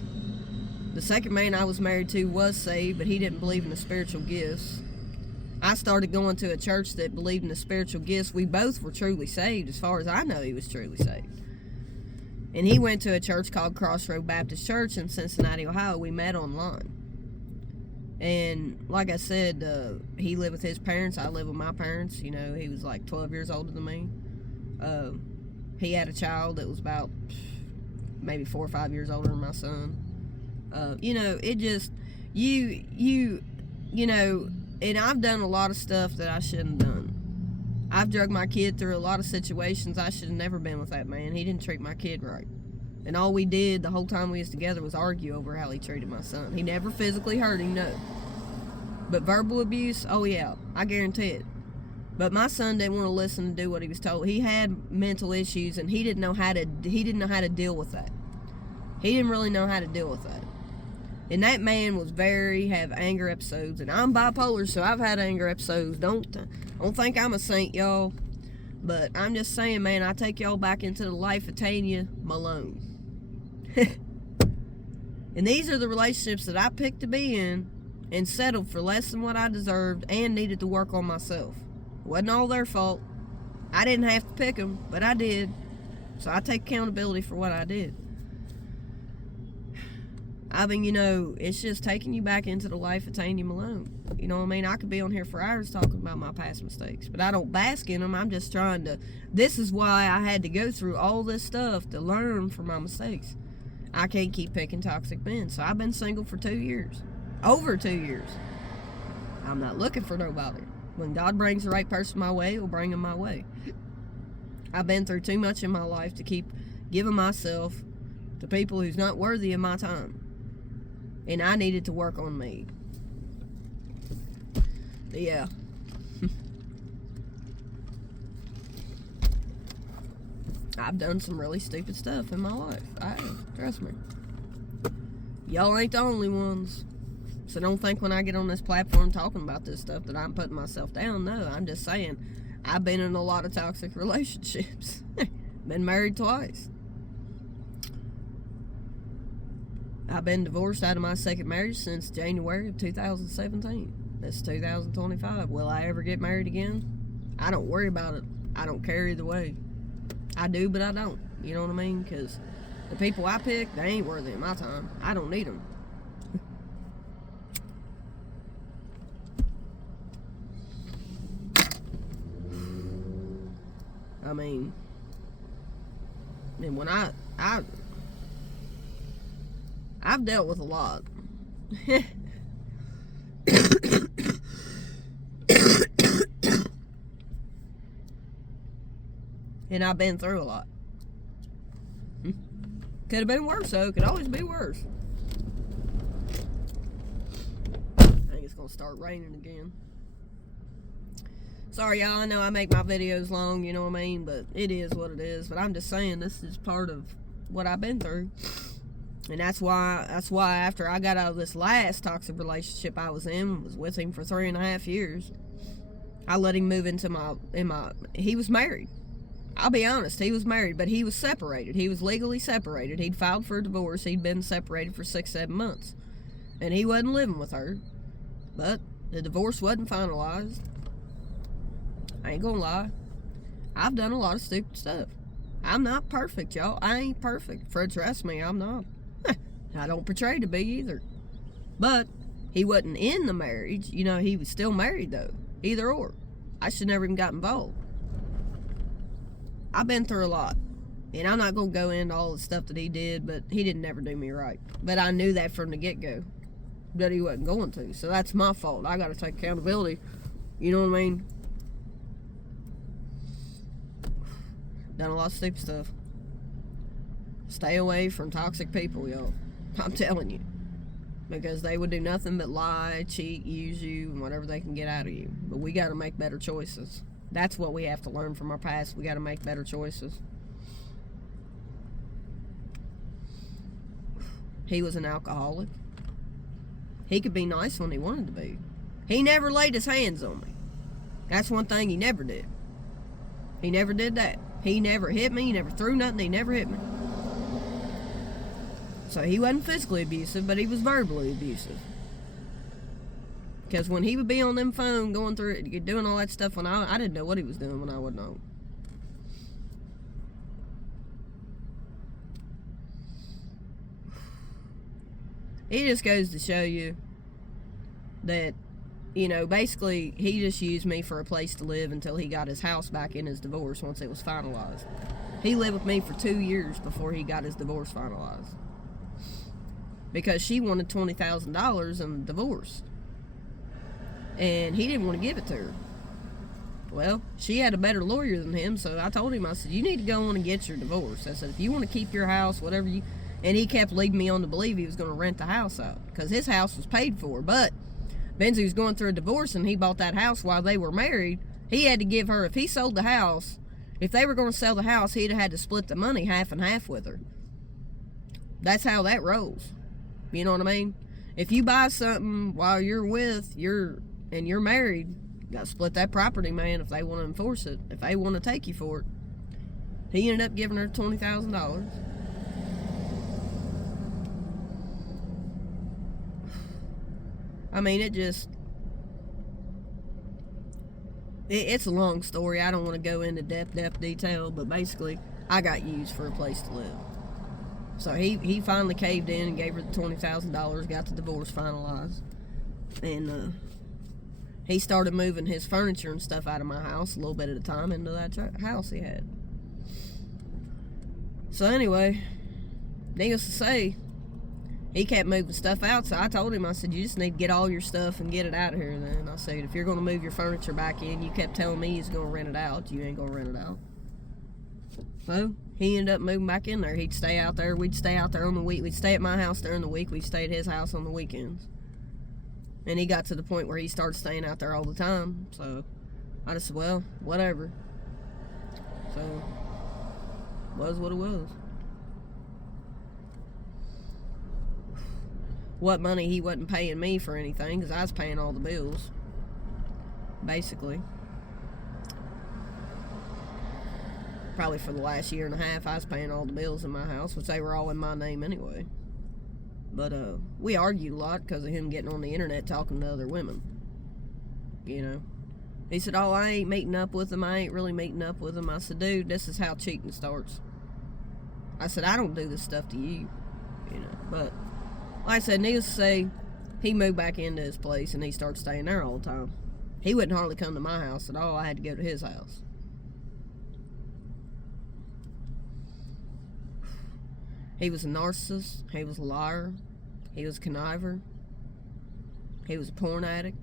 The second man I was married to was saved, but he didn't believe in the spiritual gifts. I started going to a church that believed in the spiritual gifts. We both were truly saved. As far as I know, he was truly saved. And he went to a church called Crossroad Baptist Church in Cincinnati, Ohio. We met online. And like I said, he lived with his parents. I lived with my parents. You know, he was like 12 years older than me. He had a child that was about maybe 4 or 5 years older than my son. You know, it just, you know, and I've done a lot of stuff that I shouldn't have done. I've drugged my kid through a lot of situations. I should have never been with that man. He didn't treat my kid right. And all we did the whole time we was together was argue over how he treated my son. He never physically hurt him, no. But verbal abuse, oh yeah, I guarantee it. But my son didn't want to listen and do what he was told. He had mental issues, and he didn't know how to deal with that. He didn't really know how to deal with that. And that man was have anger episodes, and I'm bipolar, so I've had anger episodes. Don't think I'm a saint, y'all. But I'm just saying, man, I take y'all back into the life of Tanya Malone. And these are the relationships that I picked to be in and settled for less than what I deserved and needed to work on myself. It wasn't all their fault. I didn't have to pick them, but I did. So I take accountability for what I did. I mean, you know, it's just taking you back into the life of Tanya Malone. You know what I mean? I could be on here for hours talking about my past mistakes, but I don't bask in them. I'm just trying to, this is why I had to go through all this stuff to learn from my mistakes. I can't keep picking toxic men. So I've been single for 2 years. Over 2 years. I'm not looking for nobody. When God brings the right person my way, He'll bring them my way. I've been through too much in my life to keep giving myself to people who's not worthy of my time. And I needed to work on me. But yeah. I've done some really stupid stuff in my life. I have. Trust me. Y'all ain't the only ones. So don't think when I get on this platform talking about this stuff that I'm putting myself down. No, I'm just saying I've been in a lot of toxic relationships. Been married twice. I've been divorced out of my second marriage since January of 2017. It's 2025. Will I ever get married again? I don't worry about it. I don't care either way. I do, but I don't. You know what I mean? Because the people I pick, they ain't worthy of my time. I don't need them. I mean, and when I've dealt with a lot. And I've been through a lot. Could have been worse, though. Could always be worse. I think it's going to start raining again. Sorry, y'all. I know I make my videos long, you know what I mean? But it is what it is. But I'm just saying, this is part of what I've been through. And that's why after I got out of this last toxic relationship I was with him for 3.5 years, I let him move into he was married. I'll be honest, he was married, but he was separated. He was legally separated. He'd filed for a divorce. He'd been separated for 6-7 months. And he wasn't living with her. But the divorce wasn't finalized. I ain't gonna lie. I've done a lot of stupid stuff. I'm not perfect, y'all. I ain't perfect. Trust me, I'm not. I don't portray to be either. But he wasn't in the marriage. You know, he was still married, though. Either or. I should never even got involved. I've been through a lot. And I'm not going to go into all the stuff that he did, but he didn't never do me right. But I knew that from the get-go, that he wasn't going to. So that's my fault. I got to take accountability. You know what I mean? Done a lot of stupid stuff. Stay away from toxic people, y'all. I'm telling you. Because they would do nothing but lie, cheat, use you, and whatever they can get out of you. But we got to make better choices. That's what we have to learn from our past. We got to make better choices. He was an alcoholic. He could be nice when he wanted to be. He never laid his hands on me. That's one thing he never did. He never did that. He never hit me. He never threw nothing. He never hit me. So he wasn't physically abusive, but he was verbally abusive. Because when he would be on them phone going through it, doing all that stuff, when I didn't know what he was doing when I wasn't home. It just goes to show you that, you know, basically he just used me for a place to live until he got his house back in his divorce once it was finalized. He lived with me for 2 years before he got his divorce finalized. Because she wanted $20,000 in divorce. And he didn't want to give it to her. Well, she had a better lawyer than him, so I told him, I said, you need to go on and get your divorce. I said, if you want to keep your house, whatever you... And he kept leading me on to believe he was going to rent the house out because his house was paid for. But Benzie was going through a divorce and he bought that house while they were married. He had to give her, if he sold the house, if they were going to sell the house, he'd have had to split the money half and half with her. That's how that rolls. You know what I mean? If you buy something while you're and you're married, you got to split that property, man, if they want to enforce it, if they want to take you for it. He ended up giving her $20,000. I mean, it's a long story. I don't want to go into depth detail, but basically, I got used for a place to live. So he finally caved in and gave her the $20,000, got the divorce finalized. And he started moving his furniture and stuff out of my house a little bit at a time into that house he had. So anyway, needless to say, he kept moving stuff out, so I told him, I said, you just need to get all your stuff and get it out of here then. I said, if you're going to move your furniture back in, you kept telling me he's going to rent it out. You ain't going to rent it out. So, he ended up moving back in there. He'd stay out there. We'd stay out there on the week. We'd stay at my house during the week. We'd stay at his house on the weekends. And he got to the point where he started staying out there all the time. So, I just said, well, whatever. So, was what it was. What money he wasn't paying me for anything, because I was paying all the bills, basically. Probably for the last year and a half, I was paying all the bills in my house, which they were all in my name anyway. But we argued a lot because of him getting on the internet talking to other women. You know, he said, oh, I ain't meeting up with them. I ain't really meeting up with them. I said, dude, this is how cheating starts. I said, I don't do this stuff to you, you know, but like I said, needless to say, he moved back into his place and he started staying there all the time. He wouldn't hardly come to my house at all. I had to go to his house. He was a narcissist. He was a liar. He was a conniver. He was a porn addict.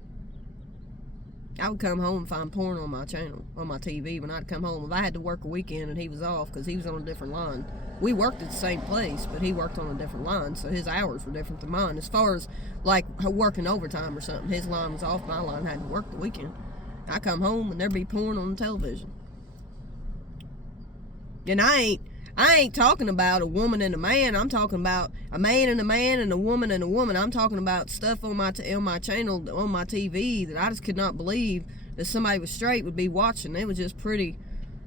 I would come home and find porn on my channel, on my TV when I'd come home. If I had to work a weekend and he was off because he was on a different line. We worked at the same place, but he worked on a different line, so his hours were different than mine. As far as, like, working overtime or something, his line was off, my line had to work the weekend. I come home and there'd be porn on the television. And I ain't talking about a woman and a man. I'm talking about a man and a man and a woman and a woman. I'm talking about stuff on my channel, on my TV, that I just could not believe that somebody was straight would be watching. It was just pretty,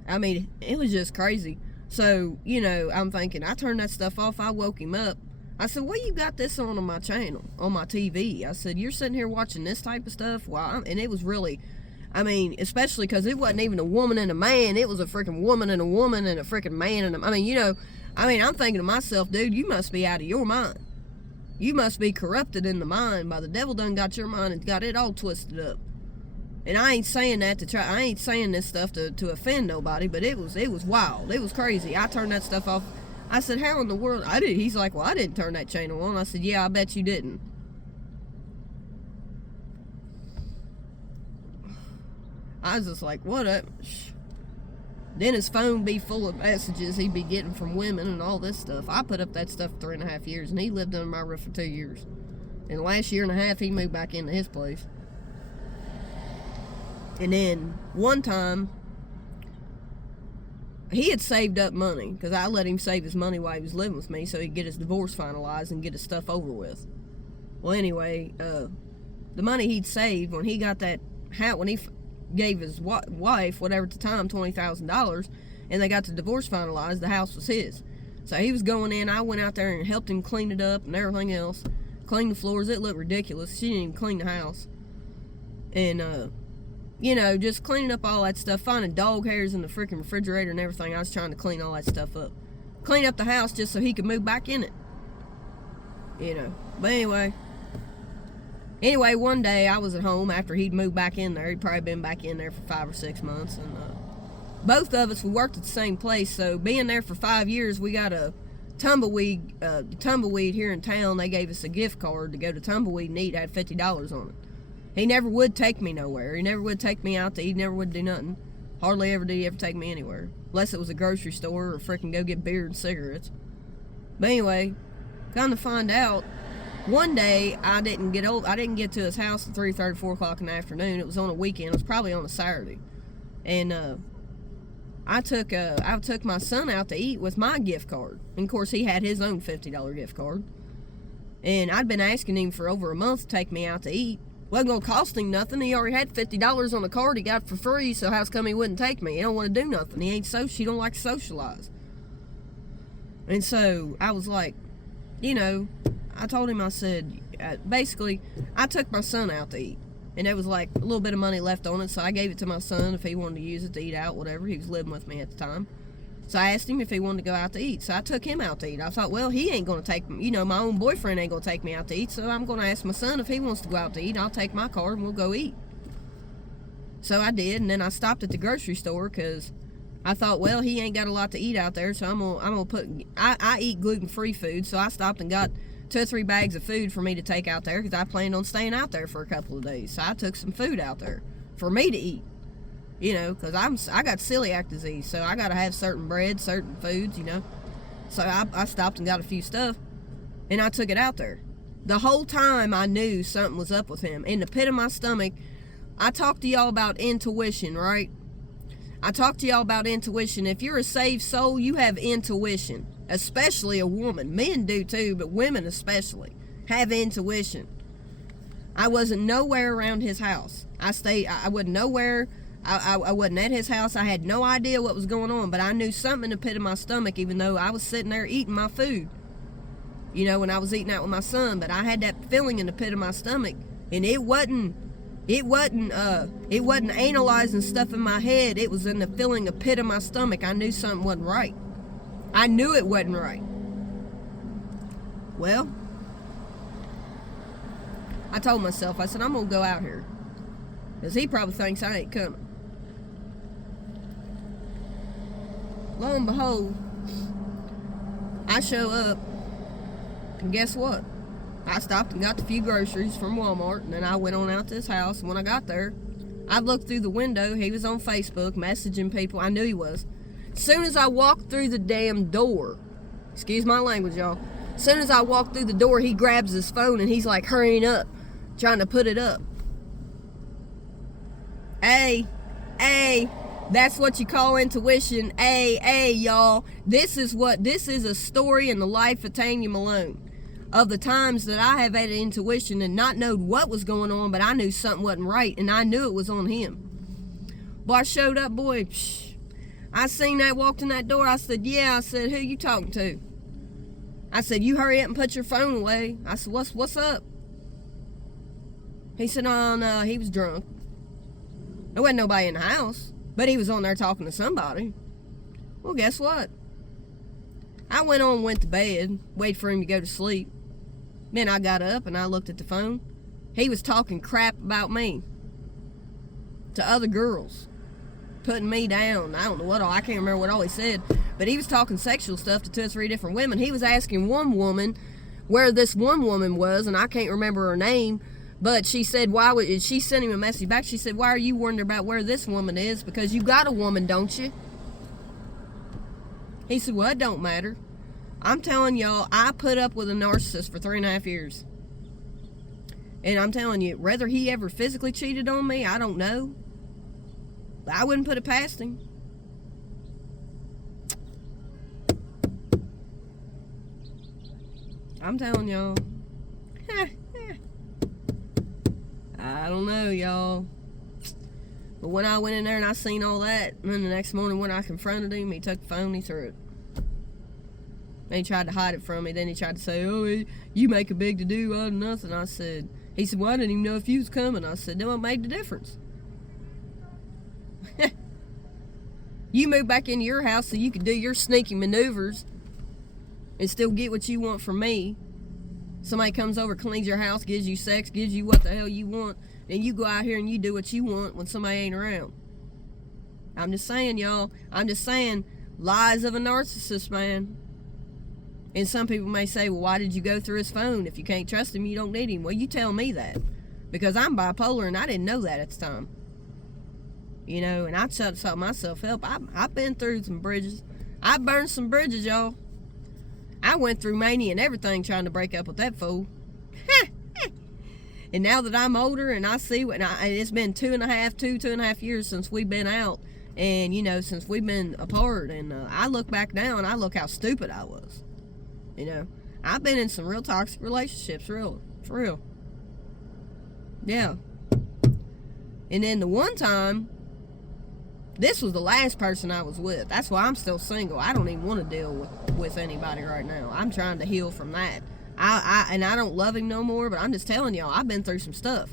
I mean, it was just crazy. So, you know, I'm thinking, I turned that stuff off. I woke him up. I said, well, you got this on my channel, on my TV. I said, you're sitting here watching this type of stuff? Wow. And it was really, I mean, especially because it wasn't even a woman and a man. It was a freaking woman and a woman and a freaking man and a, I mean, you know, I'm thinking to myself, dude, you must be out of your mind. You must be corrupted in the mind by the devil done got your mind and got it all twisted up. And I ain't saying that to try, I ain't saying this stuff to offend nobody, but it was wild. It was crazy. I turned that stuff off. I said, how in the world? I did. He's like, well, I didn't turn that channel on. I said, yeah, I bet you didn't. I was just like, what up? Then his phone be full of messages he'd be getting from women and all this stuff. I put up that stuff for 3.5 years, and he lived under my roof for 2 years. In the last year and a half, he moved back into his place. And then one time, he had saved up money, because I let him save his money while he was living with me so he'd get his divorce finalized and get his stuff over with. Well, anyway, the money he'd saved when he got that house, when he gave his wife, whatever at the time, $20,000, and they got the divorce finalized, the house was his. So he was going in, I went out there and helped him clean it up and everything else. Clean the floors, it looked ridiculous. She didn't even clean the house. And, you know, just cleaning up all that stuff, finding dog hairs in the freaking refrigerator and everything. I was trying to clean all that stuff up. Clean up the house just so he could move back in it. You know. But anyway, one day I was at home after he'd moved back in there. He'd probably been back in there for 5 or 6 months. And both of us, we worked at the same place. So being there for 5 years, we got a tumbleweed here in town. They gave us a gift card to go to Tumbleweed and eat. It had $50 on it. He never would take me nowhere. He never would take me out to eat. He never would do nothing. Hardly ever did he ever take me anywhere. Unless it was a grocery store or freaking go get beer and cigarettes. But anyway, come to find out, one day I didn't get to his house at 3:30, 4 o'clock in the afternoon. It was on a weekend. It was probably on a Saturday. And I took my son out to eat with my gift card. And of course he had his own $50 gift card. And I'd been asking him for over a month to take me out to eat. Wasn't going to cost him nothing. He already had $50 on the card he got for free, so how's come he wouldn't take me? He don't want to do nothing. He don't like to socialize. And so I was like, you know, I told him, I said, basically, I took my son out to eat. And there was like a little bit of money left on it, so I gave it to my son if he wanted to use it to eat out, whatever. He was living with me at the time. So I asked him if he wanted to go out to eat. So I took him out to eat. I thought, well, he ain't going to take me. You know, my own boyfriend ain't going to take me out to eat. So I'm going to ask my son if he wants to go out to eat. I'll take my card and we'll go eat. So I did. And then I stopped at the grocery store because I thought, well, he ain't got a lot to eat out there. So I'm going to put, I eat gluten-free food. So I stopped and got 2 or 3 bags of food for me to take out there because I planned on staying out there for a couple of days. So I took some food out there for me to eat. You know, because I got celiac disease, so I got to have certain bread, certain foods, you know. So I stopped and got a few stuff, and I took it out there. The whole time I knew something was up with him. In the pit of my stomach, I talked to y'all about intuition, right? I talked to y'all about intuition. If you're a saved soul, you have intuition, especially a woman. Men do too, but women especially have intuition. I wasn't nowhere around his house. I wasn't nowhere. I wasn't at his house. I had no idea what was going on, but I knew something in the pit of my stomach, even though I was sitting there eating my food, you know, when I was eating out with my son. But I had that feeling in the pit of my stomach, and it wasn't analyzing stuff in my head. It was in the feeling, the pit of my stomach. I knew something wasn't right. I knew it wasn't right. Well, I told myself, I said, I'm gonna go out here, because he probably thinks I ain't coming. Lo and behold, I show up, and guess what? I stopped and got a few groceries from Walmart, and then I went on out to his house. And when I got there, I looked through the window. He was on Facebook messaging people. I knew he was. As soon as I walked through the damn door, excuse my language, y'all. As soon as I walked through the door, he grabs his phone and he's like hurrying up, trying to put it up. Hey, that's what you call intuition. Hey, y'all. This is a story in the life of Tanya Malone. Of the times that I have had intuition and not known what was going on, but I knew something wasn't right, and I knew it was on him. Boy, I showed up, boy. I seen that, walked in that door. I said, yeah. I said, who you talking to? I said, you hurry up and put your phone away. I said, what's up? He said, oh, no, he was drunk. There wasn't nobody in the house, but he was on there talking to somebody. Well, guess what? I went to bed, waited for him to go to sleep. Then I got up and I looked at the phone. He was talking crap about me to other girls, putting me down. I don't know what all, I can't remember what all he said, but he was talking sexual stuff to 2 or 3 different women. He was asking one woman where this one woman was, and I can't remember her name, but she said, she sent him a message back. She said, why are you wondering about where this woman is? Because you got a woman, don't you? He said, well, it don't matter. I'm telling y'all, I put up with a narcissist for 3.5 years. And I'm telling you, whether he ever physically cheated on me, I don't know. I wouldn't put it past him. I'm telling y'all. I don't know, y'all. But when I went in there and I seen all that, and then the next morning when I confronted him, he took the phone, he threw it. And he tried to hide it from me. Then he tried to say, oh, you make a big to-do out of nothing. I said, he said, well, I didn't even know if you was coming. I said, then what made the difference? You moved back into your house so you could do your sneaky maneuvers and still get what you want from me. Somebody comes over, cleans your house, gives you sex, gives you what the hell you want, and you go out here and you do what you want when somebody ain't around. I'm just saying, y'all. I'm just saying, lies of a narcissist, man. And some people may say, well, why did you go through his phone? If you can't trust him, you don't need him. Well, you tell me that. Because I'm bipolar and I didn't know that at the time. You know, and I sought myself help. I've been through some bridges. I burned some bridges, y'all. I went through mania and everything trying to break up with that fool. And now that I'm older and I see what, and it's been two and a half years since we've been out. And, you know, since we've been apart. And I look back now and I look how stupid I was. You know, I've been in some real toxic relationships, for real. Yeah. And then the one time, this was the last person I was with. That's why I'm still single. I don't even want to deal with anybody right now. I'm trying to heal from that. And I don't love him no more, but I'm just telling y'all, I've been through some stuff.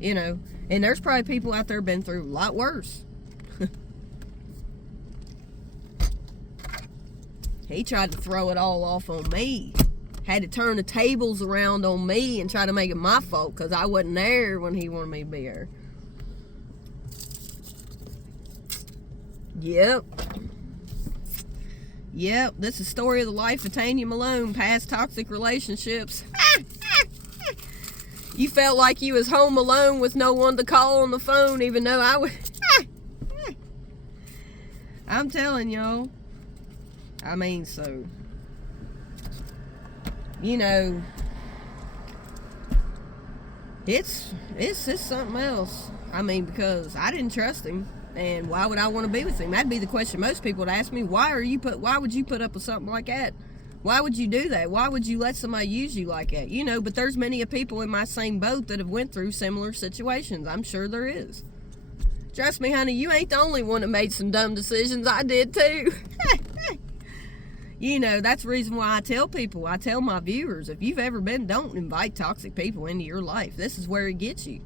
You know, and there's probably people out there been through a lot worse. He tried to throw it all off on me. Had to turn the tables around on me and try to make it my fault because I wasn't there when he wanted me to be there. Yep, this is story of the life of Tanya Malone, past toxic relationships. You felt like you was home alone with no one to call on the phone, even though I was... I'm telling y'all. I mean, so, you know, it's something else. I mean, because I didn't trust him, and why would I want to be with him? That'd be the question most people would ask me. Why would you put up with something like that? Why would you do that? Why would you let somebody use you like that? You know, but there's many of people in my same boat that have went through similar situations. I'm sure there is. Trust me, honey, you ain't the only one that made some dumb decisions. I did too. You know, that's the reason why I tell my viewers, if you've ever been, don't invite toxic people into your life. This is where it gets you.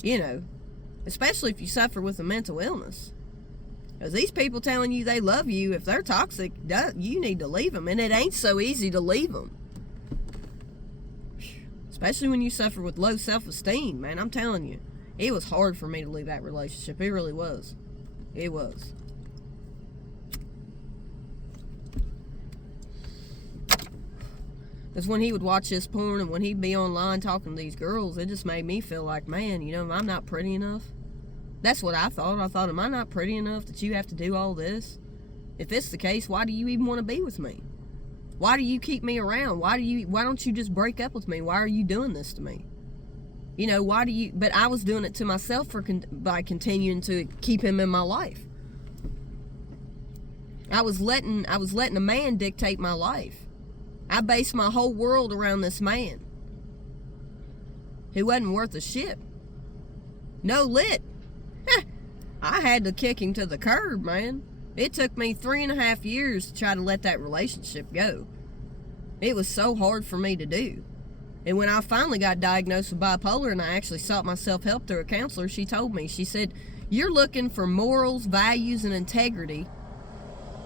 You know, especially if you suffer with a mental illness. Because these people telling you they love you, if they're toxic, you need to leave them. And it ain't so easy to leave them. Especially when you suffer with low self-esteem, man. I'm telling you. It was hard for me to leave that relationship. It really was. It was. Because when he would watch this porn and when he'd be online talking to these girls, it just made me feel like, man, you know, I'm not pretty enough. That's what I thought. I thought, am I not pretty enough that you have to do all this? If it's the case, why do you even want to be with me? Why do you keep me around? Why don't you just break up with me? Why are you doing this to me? You know, but I was doing it to myself by continuing to keep him in my life. I was letting a man dictate my life. I based my whole world around this man who wasn't worth a shit. No lit. I had to kick him to the curb, man. It took me 3.5 years to try to let that relationship go. It was so hard for me to do. And when I finally got diagnosed with bipolar and I actually sought myself help through a counselor, she told me, she said, you're looking for morals, values, and integrity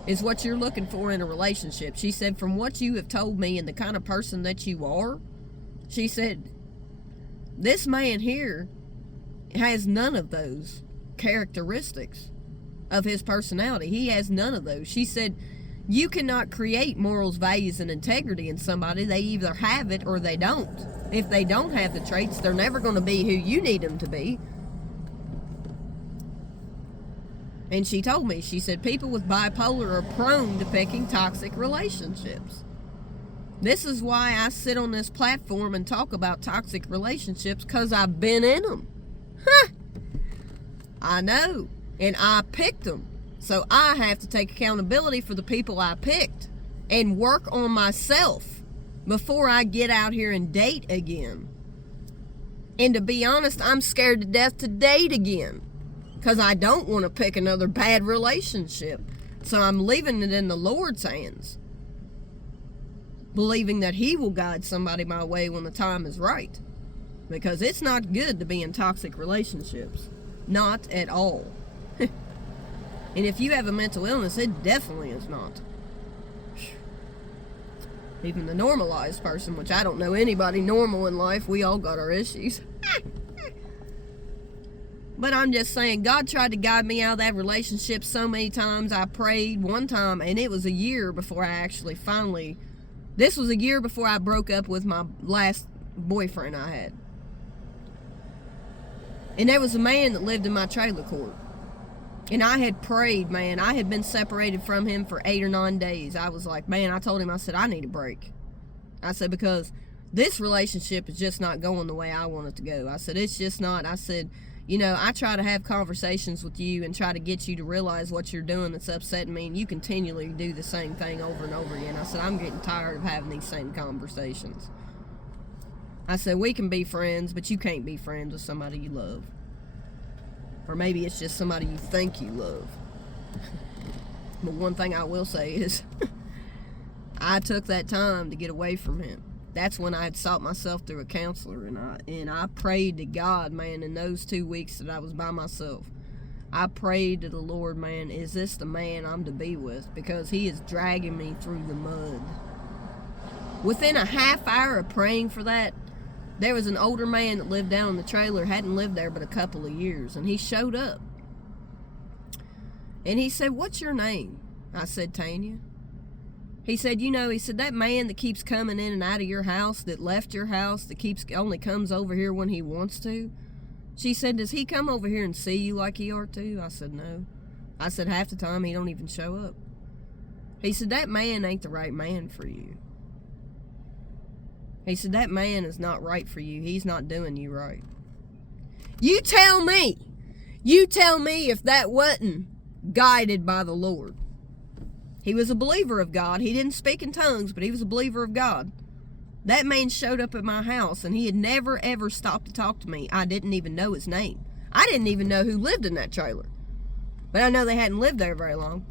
is what you're looking for in a relationship. She said, from what you have told me and the kind of person that you are, she said, this man here has none of those characteristics of his personality. He has none of those. She said, you cannot create morals, values, and integrity in somebody. They either have it or they don't. If they don't have the traits, they're never going to be who you need them to be. And she told me, she said, people with bipolar are prone to picking toxic relationships. This is why I sit on this platform and talk about toxic relationships, because I've been in them. I know. And I picked them. So I have to take accountability for the people I picked and work on myself before I get out here and date again. And to be honest, I'm scared to death to date again because I don't want to pick another bad relationship. So I'm leaving it in the Lord's hands, believing that He will guide somebody my way when the time is right. Because it's not good to be in toxic relationships. Not at all. And if you have a mental illness, it definitely is not. Even the normalized person, which I don't know anybody normal in life, we all got our issues. But I'm just saying, God tried to guide me out of that relationship so many times. I prayed one time, and it was a year before I actually finally... This was a year before I broke up with my last boyfriend I had. And there was a man that lived in my trailer court. And I had prayed, man. I had been separated from him for 8 or 9 days. I was like, man, I told him, I said, I need a break. I said, because this relationship is just not going the way I want it to go. I said, it's just not. I said, you know, I try to have conversations with you and try to get you to realize what you're doing that's upsetting me, and you continually do the same thing over and over again. I said, I'm getting tired of having these same conversations. I said, we can be friends, but you can't be friends with somebody you love. Or maybe it's just somebody you think you love. But one thing I will say is, I took that time to get away from him. That's when I had sought myself through a counselor, and I prayed to God, man, in those 2 weeks that I was by myself. I prayed to the Lord, man, is this the man I'm to be with? Because he is dragging me through the mud. Within a half hour of praying for that, there was an older man that lived down in the trailer, hadn't lived there but a couple of years, and he showed up. And he said, what's your name? I said, Tanya. He said, you know, he said, that man that keeps coming in and out of your house, that left your house, that only comes over here when he wants to. She said, does he come over here and see you like he ought to? I said, no. I said, half the time he don't even show up. He said, that man ain't the right man for you. He said, that man is not right for you. He's not doing you right. You tell me if that wasn't guided by the Lord. He was a believer of God. He didn't speak in tongues, but he was a believer of God. That man showed up at my house, and he had never, ever stopped to talk to me. I didn't even know his name. I didn't even know who lived in that trailer. But I know they hadn't lived there very long.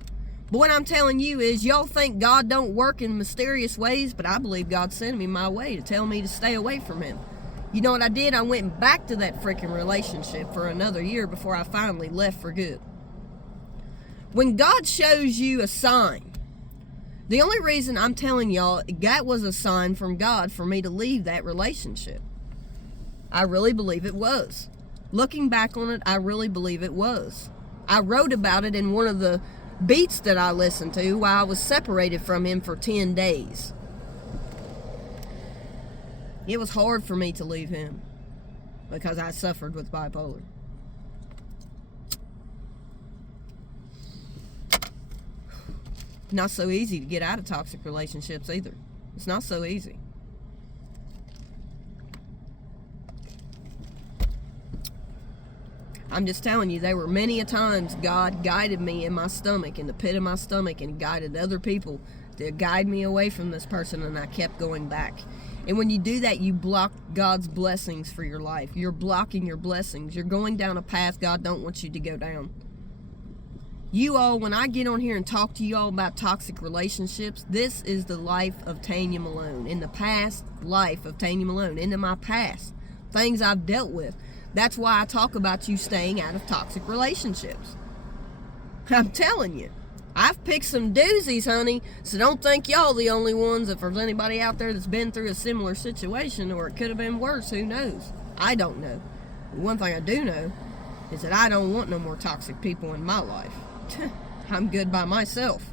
But what I'm telling you is, y'all think God don't work in mysterious ways, but I believe God sent me my way to tell me to stay away from him. You know what I did? I went back to that freaking relationship for another year before I finally left for good. When God shows you a sign, the only reason I'm telling y'all that was a sign from God for me to leave that relationship. I really believe it was. Looking back on it, I really believe it was. I wrote about it in one of the beats that I listened to while I was separated from him for 10 days. It was hard for me to leave him because I suffered with bipolar. Not so easy to get out of toxic relationships either. It's not so easy. I'm just telling you, there were many a times God guided me in my stomach, in the pit of my stomach, and guided other people to guide me away from this person, and I kept going back. And when you do that, you block God's blessings for your life. You're blocking your blessings. You're going down a path God don't want you to go down. You all, when I get on here and talk to you all about toxic relationships, this is the life of Tanya Malone. In the past life of Tanya Malone. Into my past. Things I've dealt with. That's why I talk about you staying out of toxic relationships. I'm telling you. I've picked some doozies, honey. So don't think y'all the only ones. If there's anybody out there that's been through a similar situation, or it could have been worse, who knows? I don't know. But one thing I do know is that I don't want no more toxic people in my life. I'm good by myself.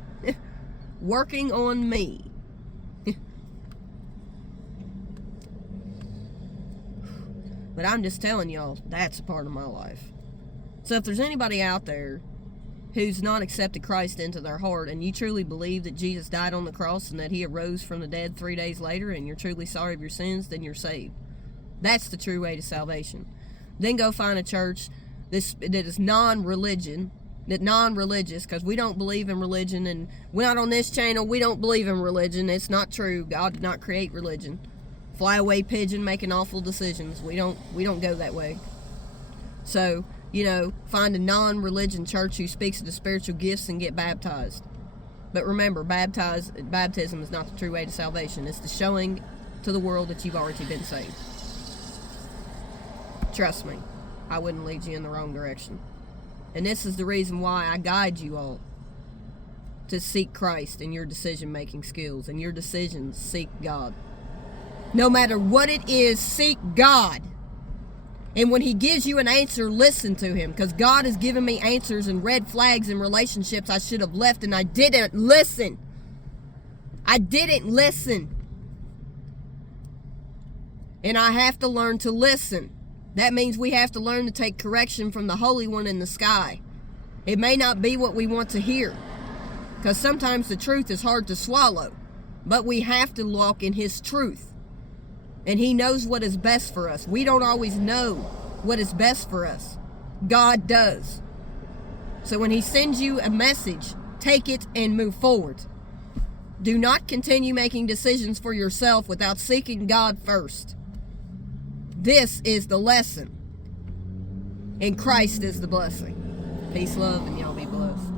Working on me. But I'm just telling y'all, that's a part of my life. So if there's anybody out there who's not accepted Christ into their heart, and you truly believe that Jesus died on the cross and that he arose from the dead 3 days later, and you're truly sorry of your sins, then you're saved. That's the true way to salvation. Then go find a church that is non-religious, because we don't believe in religion, and we're not on this channel. We don't believe in religion. It's not true. God did not create religion. Flyaway pigeon making awful decisions. We don't go that way. So, find a non-religion church who speaks of the spiritual gifts and get baptized. But remember, baptism is not the true way to salvation. It's the showing to the world that you've already been saved. Trust me, I wouldn't lead you in the wrong direction. And this is the reason why I guide you all to seek Christ in your decision-making skills. And your decisions, seek God. No matter what it is, seek God. And when He gives you an answer, listen to Him. Because God has given me answers and red flags in relationships I should have left, and I didn't listen. I didn't listen. And I have to learn to listen. That means we have to learn to take correction from the Holy One in the sky. It may not be what we want to hear, because sometimes the truth is hard to swallow. But we have to walk in His truth. And He knows what is best for us. We don't always know what is best for us. God does. So when He sends you a message, take it and move forward. Do not continue making decisions for yourself without seeking God first. This is the lesson. And Christ is the blessing. Peace, love, and y'all be blessed.